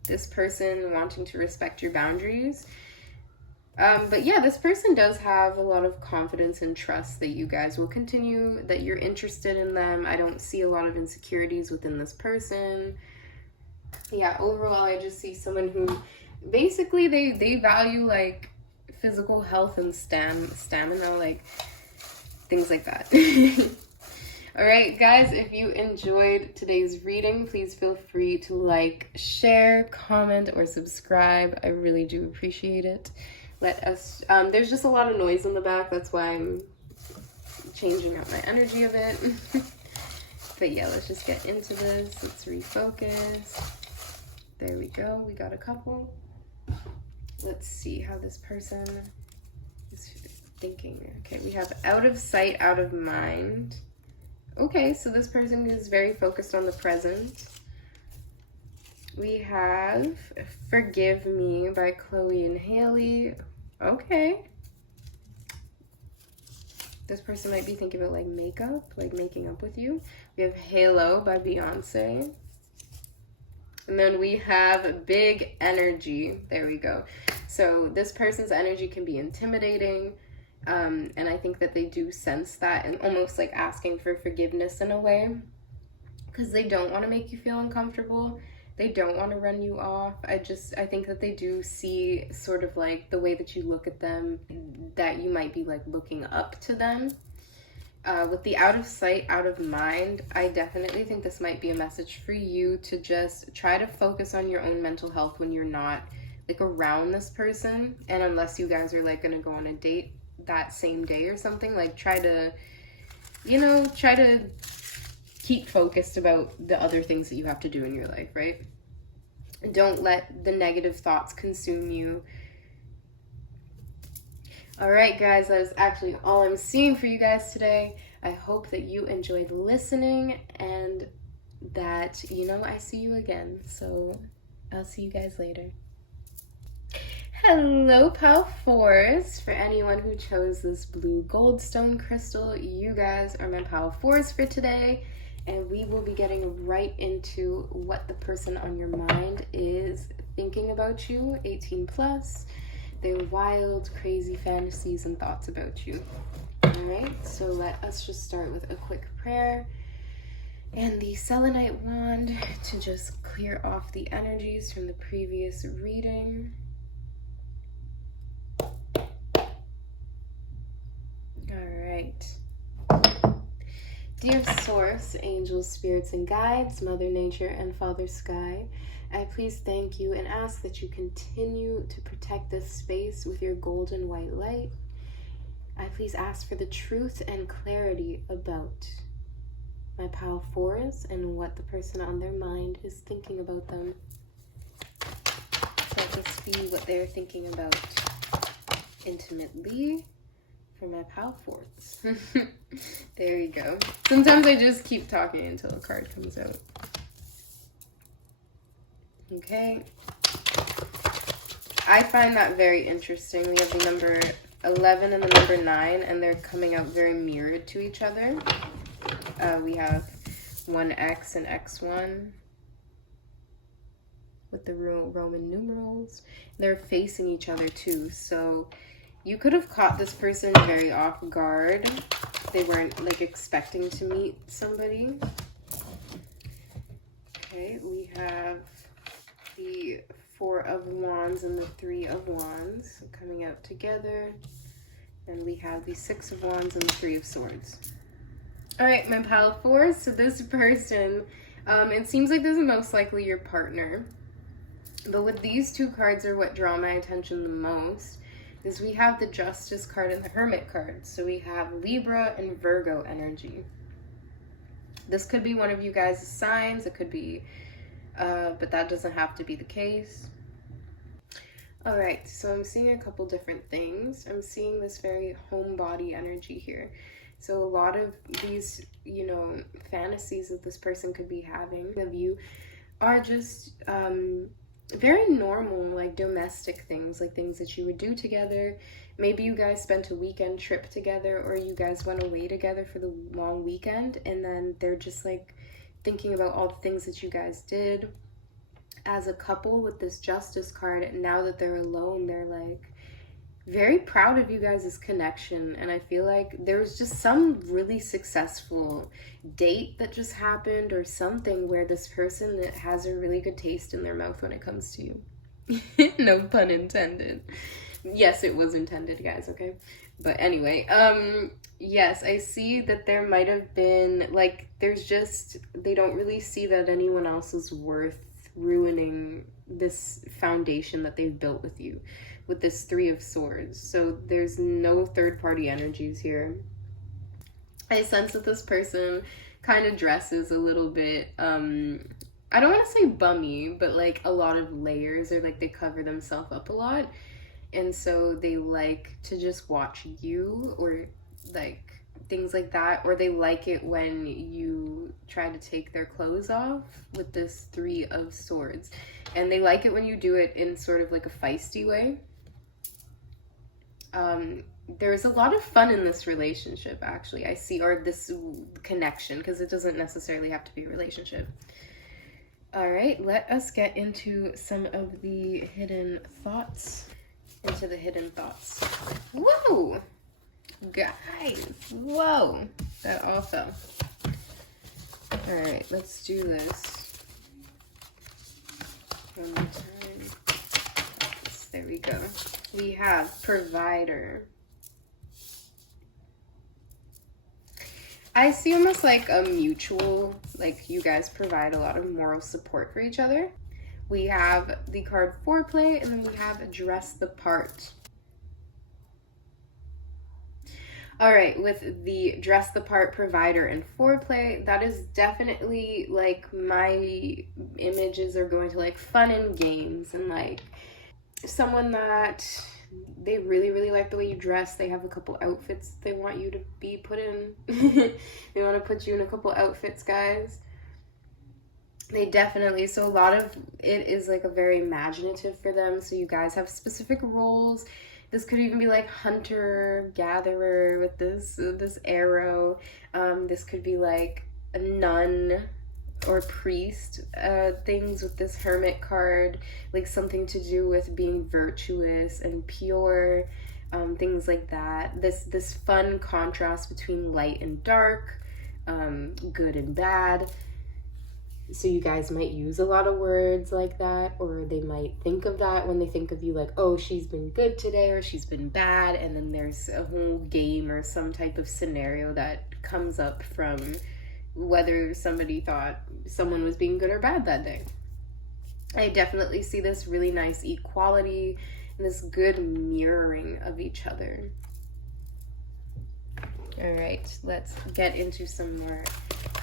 this person wanting to respect your boundaries. But yeah, this person does have a lot of confidence and trust that you guys will continue, that you're interested in them. I don't see a lot of insecurities within this person. Yeah, overall, I just see someone who basically they value like physical health and stamina, like things like that. All right, guys, if you enjoyed today's reading, please feel free to like, share, comment, or subscribe. I really do appreciate it. Let us, there's just a lot of noise in the back. That's why I'm changing up my energy a bit. But yeah, let's just get into this. Let's refocus. There we go. We got a couple. Let's see how this person is thinking. Okay, we have out of sight, out of mind. Okay, so this person is very focused on the present. We have Forgive Me by Chloe and Haley. Okay. This person might be thinking about like makeup, like making up with you. We have Halo by Beyonce. And then we have Big Energy. There we go. So this person's energy can be intimidating. And I think that they do sense that, and almost like asking for forgiveness in a way, because they don't want to make you feel uncomfortable. They don't want to run you off. I think that they do see sort of like the way that you look at them, that you might be like looking up to them. With the out of sight, out of mind, I definitely think this might be a message for you to just try to focus on your own mental health when you're not like around this person. And unless you guys are like going to go on a date that same day or something, like try to keep focused about the other things that you have to do in your life, right? Don't let the negative thoughts consume you. All right, guys, that is actually all I'm seeing for you guys today. I hope that you enjoyed listening, and that, I see you again. So I'll see you guys later. Hello, Pal 4s. For anyone who chose this blue goldstone crystal, you guys are my Pal 4s for today. And we will be getting right into what the person on your mind is thinking about you, 18 plus, their wild, crazy fantasies and thoughts about you. All right, so let us just start with a quick prayer and the selenite wand to just clear off the energies from the previous reading. All right. Dear Source, angels, spirits, and guides, Mother Nature, and Father Sky, I please thank you and ask that you continue to protect this space with your golden white light. I please ask for the truth and clarity about my Pal 4s and what the person on their mind is thinking about them. So let this be what they're thinking about intimately for my Pal 4s. There you go. Sometimes I just keep talking until a card comes out. Okay. I find that very interesting. We have the number 11 and the number 9, and they're coming out very mirrored to each other. We have 1X and X1 with the Roman numerals. They're facing each other too, so you could have caught this person very off guard. They weren't like expecting to meet somebody. Okay, we have the 4 of Wands and the 3 of Wands coming out together. And we have the 6 of Wands and the 3 of Swords. All right, my pile 4. So this person, it seems like this is most likely your partner. But with these 2 cards are what draw my attention the most, is we have the Justice card and the Hermit card. So we have Libra and Virgo energy. This could be one of you guys' signs. It could be, but that doesn't have to be the case. All right, so I'm seeing a couple different things. I'm seeing this very homebody energy here. So a lot of these, you know, fantasies that this person could be having of you are just very normal, like domestic things, like things that you would do together. Maybe you guys spent a weekend trip together, or you guys went away together for the long weekend, and then they're just like thinking about all the things that you guys did as a couple with this Justice card. And now that they're alone, they're like very proud of you guys' connection. And I feel like there was just some really successful date that just happened, or something where this person has a really good taste in their mouth when it comes to you. No pun intended. Yes, it was intended, guys, okay? But anyway, yes, I see that there might have been, like, there's just, they don't really see that anyone else is worth ruining this foundation that they've built with you, with this 3 of Swords. So there's no third-party energies here. I sense that this person kind of dresses a little bit, I don't want to say bummy, but like a lot of layers, or like they cover themselves up a lot. And so they like to just watch you, or like things like that. Or they like it when you try to take their clothes off with this 3 of Swords. And they like it when you do it in sort of like a feisty way. There's a lot of fun in this relationship, actually, I see, or this connection, because it doesn't necessarily have to be a relationship. All right, let us get into some of the hidden thoughts. Whoa! Guys, whoa! That all fell. All right, let's do this one more time. There we go. We have provider. I see almost like a mutual, like you guys provide a lot of moral support for each other. We have the card foreplay, and then we have dress the part. All right, with the dress the part, provider, and foreplay, that is definitely like my images are going to like fun and games, and like someone that they really like the way you dress. They have a couple outfits they want you to be put in. They want to put you in a couple outfits, guys. They definitely, so a lot of it is like a very imaginative for them. So you guys have specific roles. This could even be like hunter, gatherer with this arrow. This could be like a nun or priest, things with this hermit card, like something to do with being virtuous and pure, things like that. This fun contrast between light and dark, good and bad. So you guys might use a lot of words like that, or they might think of that when they think of you, like, oh, she's been good today, or she's been bad. And then there's a whole game or some type of scenario that comes up from whether somebody thought someone was being good or bad that day. I definitely see this really nice equality and this good mirroring of each other. All right, let's get into some more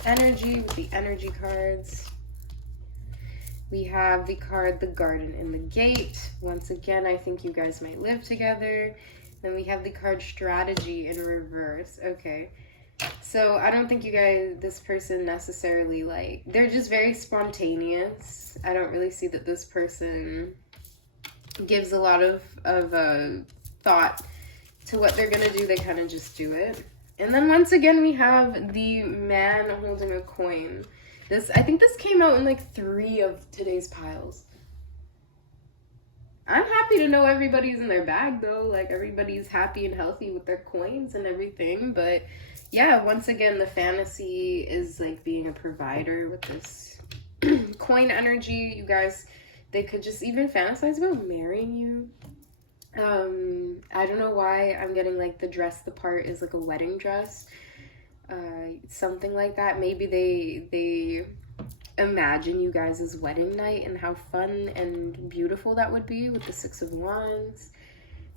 energy with the energy cards. We have the card, the garden and the gate. Once again, I think you guys might live together. Then we have the card strategy in reverse. Okay. So I don't think you guys, this person necessarily, like, they're just very spontaneous. I don't really see that this person gives a lot of thought to what they're gonna do. They kind of just do it. And then once again, we have the man holding a coin. I think this came out in like 3 of today's piles. I'm happy to know everybody's in their bag though. Like everybody's happy and healthy with their coins and everything. But yeah, once again, the fantasy is like being a provider with this coin energy. You guys, they could just even fantasize about marrying you. I don't know why I'm getting like the dress, the part is like a wedding dress. Something like that. Maybe they imagine you guys' wedding night and how fun and beautiful that would be with the 6 of Wands.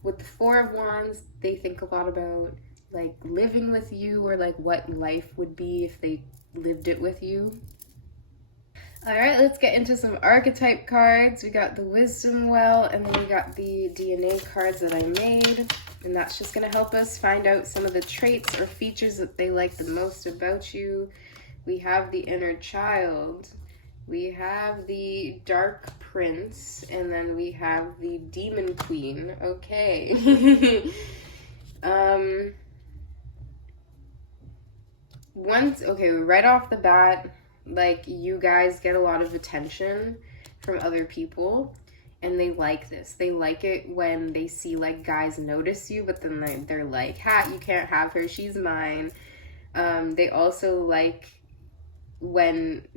With the 4 of Wands, they think a lot about like living with you, or like what life would be if they lived it with you. All right, let's get into some archetype cards. We got the Wisdom Well, and then we got the DNA cards that I made. And that's just going to help us find out some of the traits or features that they like the most about you. We have the Inner Child. We have the Dark Prince. And then we have the Demon Queen. Okay. Right off the bat, like, you guys get a lot of attention from other people, and they like this. They like it when they see like guys notice you, but then they're like, you can't have her, she's mine. They also like when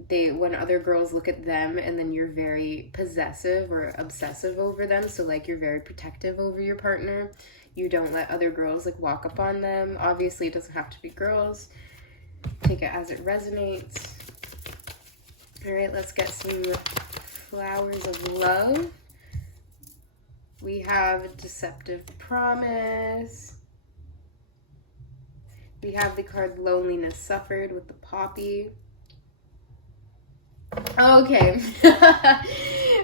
other girls look at them and then you're very possessive or obsessive over them. So like you're very protective over your partner. You don't let other girls like walk up on them. Obviously it doesn't have to be girls. Take it as it resonates. All right, let's get some flowers of love. We have Deceptive Promise. We have the card Loneliness Suffered with the poppy. Okay.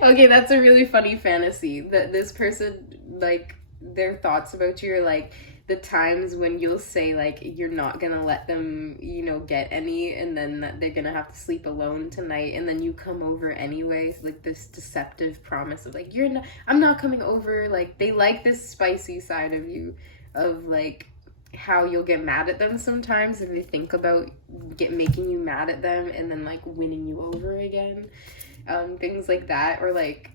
Okay, that's a really funny fantasy. That this person, like, their thoughts about you are like the times when you'll say like you're not gonna let them, you know, get any, and then they're gonna have to sleep alone tonight, and then you come over anyway. Like this deceptive promise of like, I'm not coming over. Like they like this spicy side of you, of like how you'll get mad at them sometimes if they think about making you mad at them and then like winning you over again. Things like that, or like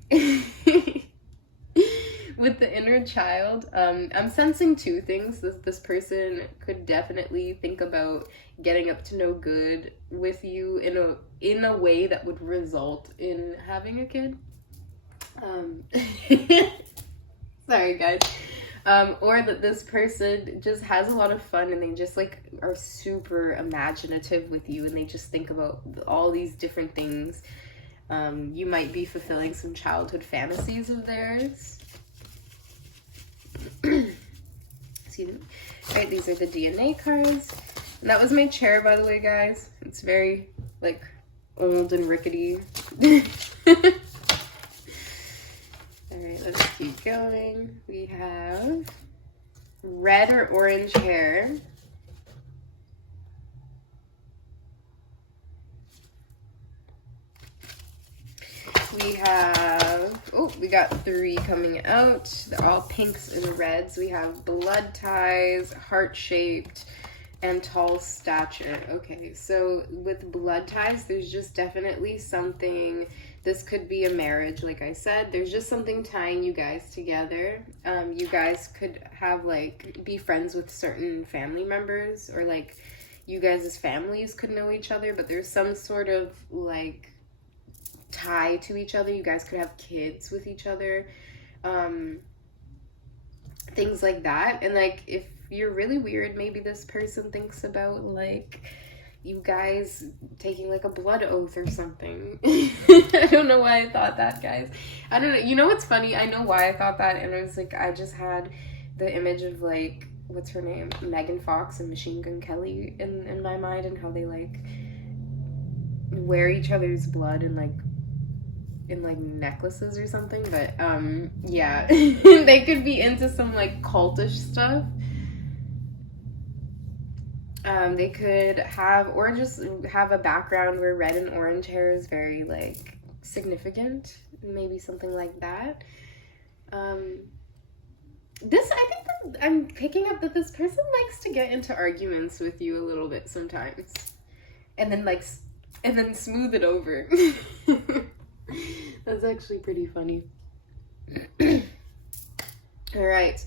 with the Inner Child, I'm sensing 2 things. This person could definitely think about getting up to no good with you in a way that would result in having a kid. Sorry guys. Or that this person just has a lot of fun and they just like are super imaginative with you, and they just think about all these different things. You might be fulfilling some childhood fantasies of theirs. Excuse me. Alright, these are the DNA cards. And that was my chair, by the way, guys. It's very, like, old and rickety. Alright, let's keep going. We have red or orange hair. We have, we got 3 coming out. They're all pinks and reds. We have blood ties, heart-shaped, and tall stature. Okay, so with blood ties, there's just definitely something. This could be a marriage, like I said. There's just something tying you guys together. You guys could have, like, be friends with certain family members, or, like, you guys as families could know each other, but there's some sort of, like, tie to each other. You guys could have kids with each other, things like that. And like if you're really weird, maybe this person thinks about like you guys taking like a blood oath or something. I don't know why I thought that, guys. I don't know. You know what's funny? I know why I thought that, and it was like I just had the image of like, what's her name, Megan Fox and Machine Gun Kelly in my mind, and how they like wear each other's blood and like in like necklaces or something. But yeah. They could be into some like cultish stuff. They could have, or just have a background where red and orange hair is very like significant, maybe something like that. I think that I'm picking up that this person likes to get into arguments with you a little bit sometimes. And then and then smooth it over. That's actually pretty funny. All right.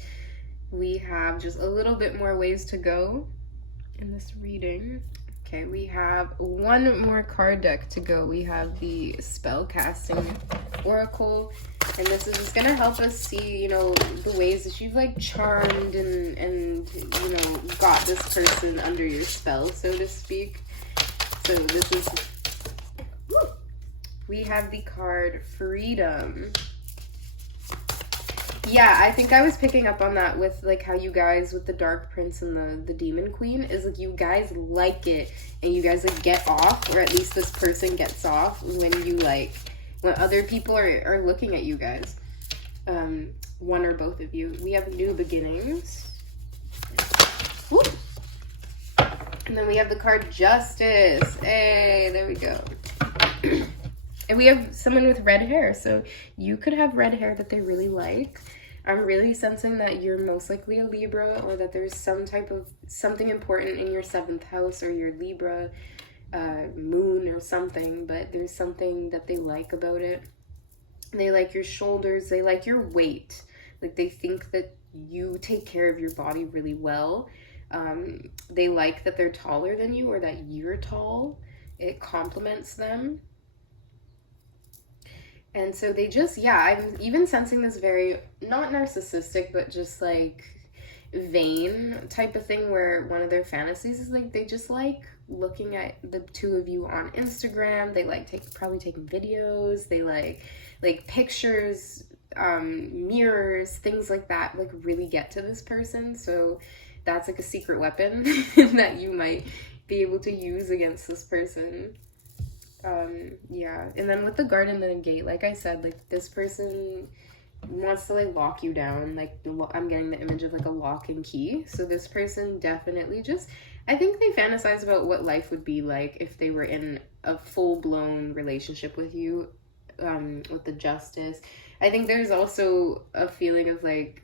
We have just a little bit more ways to go in this reading. Okay, we have one more card deck to go. We have the Spellcasting Oracle, and this is just gonna help us see, you know, the ways that you've like charmed and you know, got this person under your spell, so to speak. So this is, we have the card Freedom. Yeah, I think I was picking up on that with like how you guys with the Dark Prince and the Demon Queen is like you guys like it and you guys like get off, or at least this person gets off when you like when other people are looking at you guys. One or both of you. We have New Beginnings. Woo! And then we have the card Justice. Hey, there we go. And we have someone with red hair, so you could have red hair that they really like. I'm really sensing that you're most likely a Libra, or that there's some type of something important in your 7th house or your Libra moon or something, but there's something that they like about it. They like your shoulders, they like your weight. Like they think that you take care of your body really well. They like that they're taller than you or that you're tall. It compliments them. And so they just, yeah, I'm even sensing this very, not narcissistic, but just like vain type of thing where one of their fantasies is like they just like looking at the two of you on Instagram. They like probably taking videos. They like pictures, mirrors, things like that, like really get to this person. So that's like a secret weapon that you might be able to use against this person. Yeah, and then with the guard and the gate, like I said, like this person wants to like lock you down. Like I'm getting the image of like a lock and key. So this person definitely just, I think they fantasize about what life would be like if they were in a full-blown relationship with you, with the Justice. I think there's also a feeling of like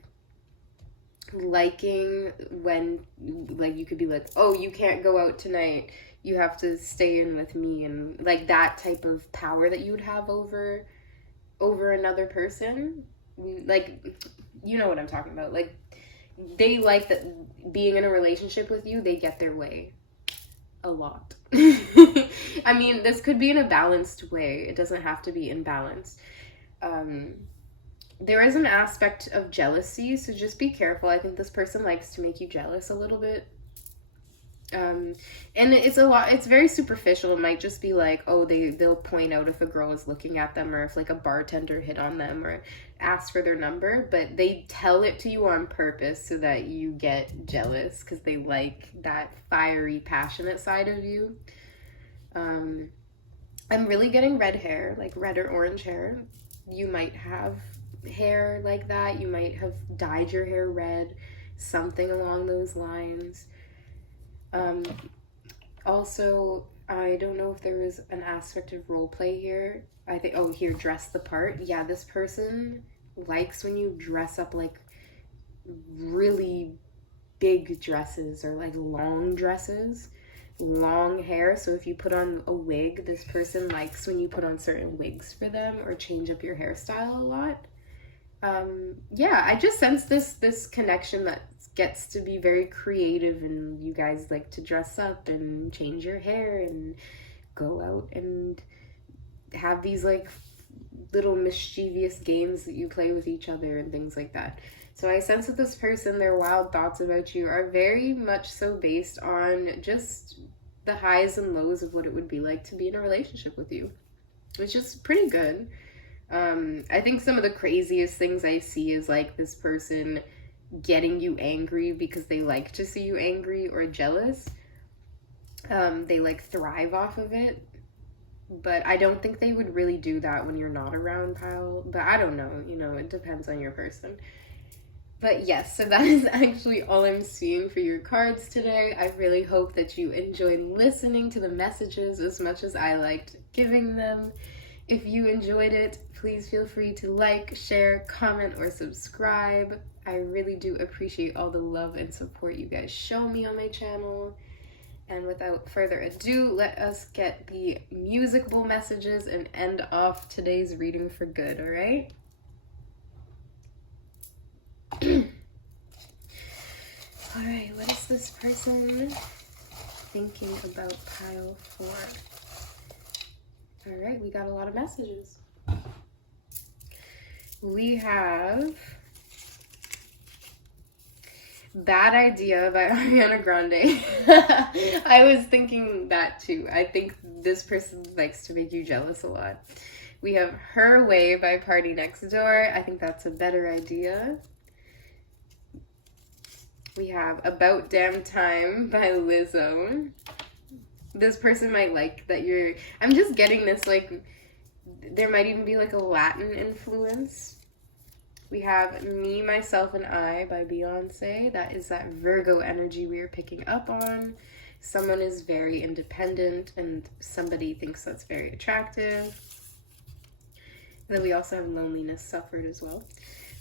liking when like you could be like, oh, you can't go out tonight, you have to stay in with me, and like that type of power that you would have over another person. Like, you know what I'm talking about. Like they like that being in a relationship with you, they get their way a lot. I mean, this could be in a balanced way, it doesn't have to be imbalanced. There is an aspect of jealousy, so just be careful. I think this person likes to make you jealous a little bit. And it's very superficial. It might just be like, oh, they'll point out if a girl is looking at them, or if like a bartender hit on them or ask for their number, but they tell it to you on purpose so that you get jealous because they like that fiery, passionate side of you. I'm really getting red hair, like red or orange hair. You might have hair like that. You might have dyed your hair red, something along those lines. Also, I don't know if there was an aspect of role play here. I think, oh, here, dress the part. Yeah, this person likes when you dress up like really big dresses or like long dresses, long hair. So if you put on a wig, this person likes when you put on certain wigs for them or change up your hairstyle a lot. Yeah, I just sense this connection that gets to be very creative, and you guys like to dress up and change your hair and go out and have these like little mischievous games that you play with each other and things like that. So I sense that this person, their wild thoughts about you are very much so based on just the highs and lows of what it would be like to be in a relationship with you, which is pretty good. I think some of the craziest things I see is like this person getting you angry because they like to see you angry or jealous. They like thrive off of it, but I don't think they would really do that when you're not around, pal. But I don't know, you know, it depends on your person. But yes, so that is actually all I'm seeing for your cards today. I really hope that you enjoyed listening to the messages as much as I liked giving them. If you enjoyed it, please feel free to like, share, comment, or subscribe. I really do appreciate all the love and support you guys show me on my channel. And without further ado, let us get the music bowl messages and end off today's reading for good, all right? All right, what is this person thinking about pile 4? All right, we got a lot of messages. We have Bad Idea by Ariana Grande. I was thinking that too. I think this person likes to make you jealous a lot. We have Her Way by Party Next Door. I think that's a better idea. We have About Damn Time by Lizzo. This person might like that you're... I'm just getting this, like, there might even be like a Latin influence. We have Me, Myself, and I by Beyonce. That is that Virgo energy we are picking up on. Someone is very independent and somebody thinks that's very attractive. And then we also have Loneliness Suffered as well.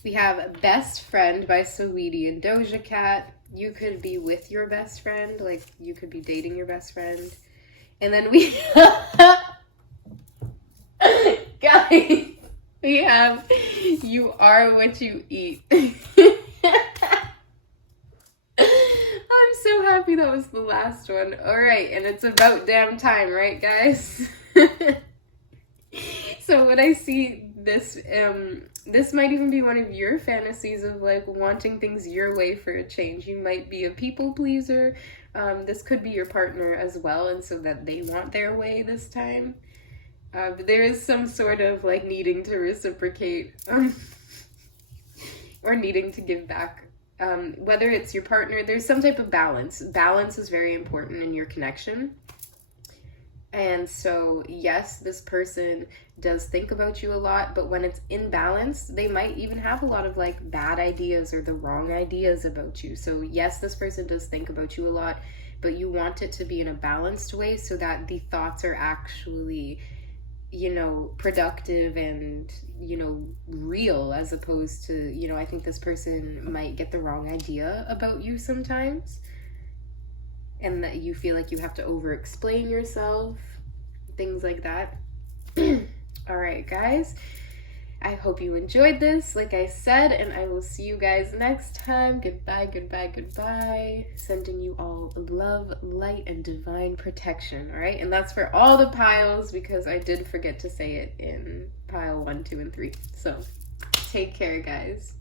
We have Best Friend by Saweetie and Doja Cat. You could be with your best friend, like you could be dating your best friend. And then we, guys, we have You Are What You Eat. I'm so happy that was the last one. All right, and it's about damn time, right, guys? So when I see this, this might even be one of your fantasies of like wanting things your way for a change. You might be a people pleaser. This could be your partner as well, and so that they want their way this time. But there is some sort of like needing to reciprocate or needing to give back. Whether it's your partner, there's some type of balance. Balance is very important in your connection. And so, yes, this person does think about you a lot, but when it's in balance, they might even have a lot of like bad ideas or the wrong ideas about you. So yes, this person does think about you a lot, but you want it to be in a balanced way so that the thoughts are actually, you know, productive and, you know, real, as opposed to, you know, I think this person might get the wrong idea about you sometimes. And that you feel like you have to over-explain yourself, things like that. All right, guys. I hope you enjoyed this, like I said, and I will see you guys next time. Goodbye, goodbye, goodbye. Sending you all love, light, and divine protection, all right? And that's for all the piles, because I did forget to say it in pile 1, 2, and 3. So take care, guys.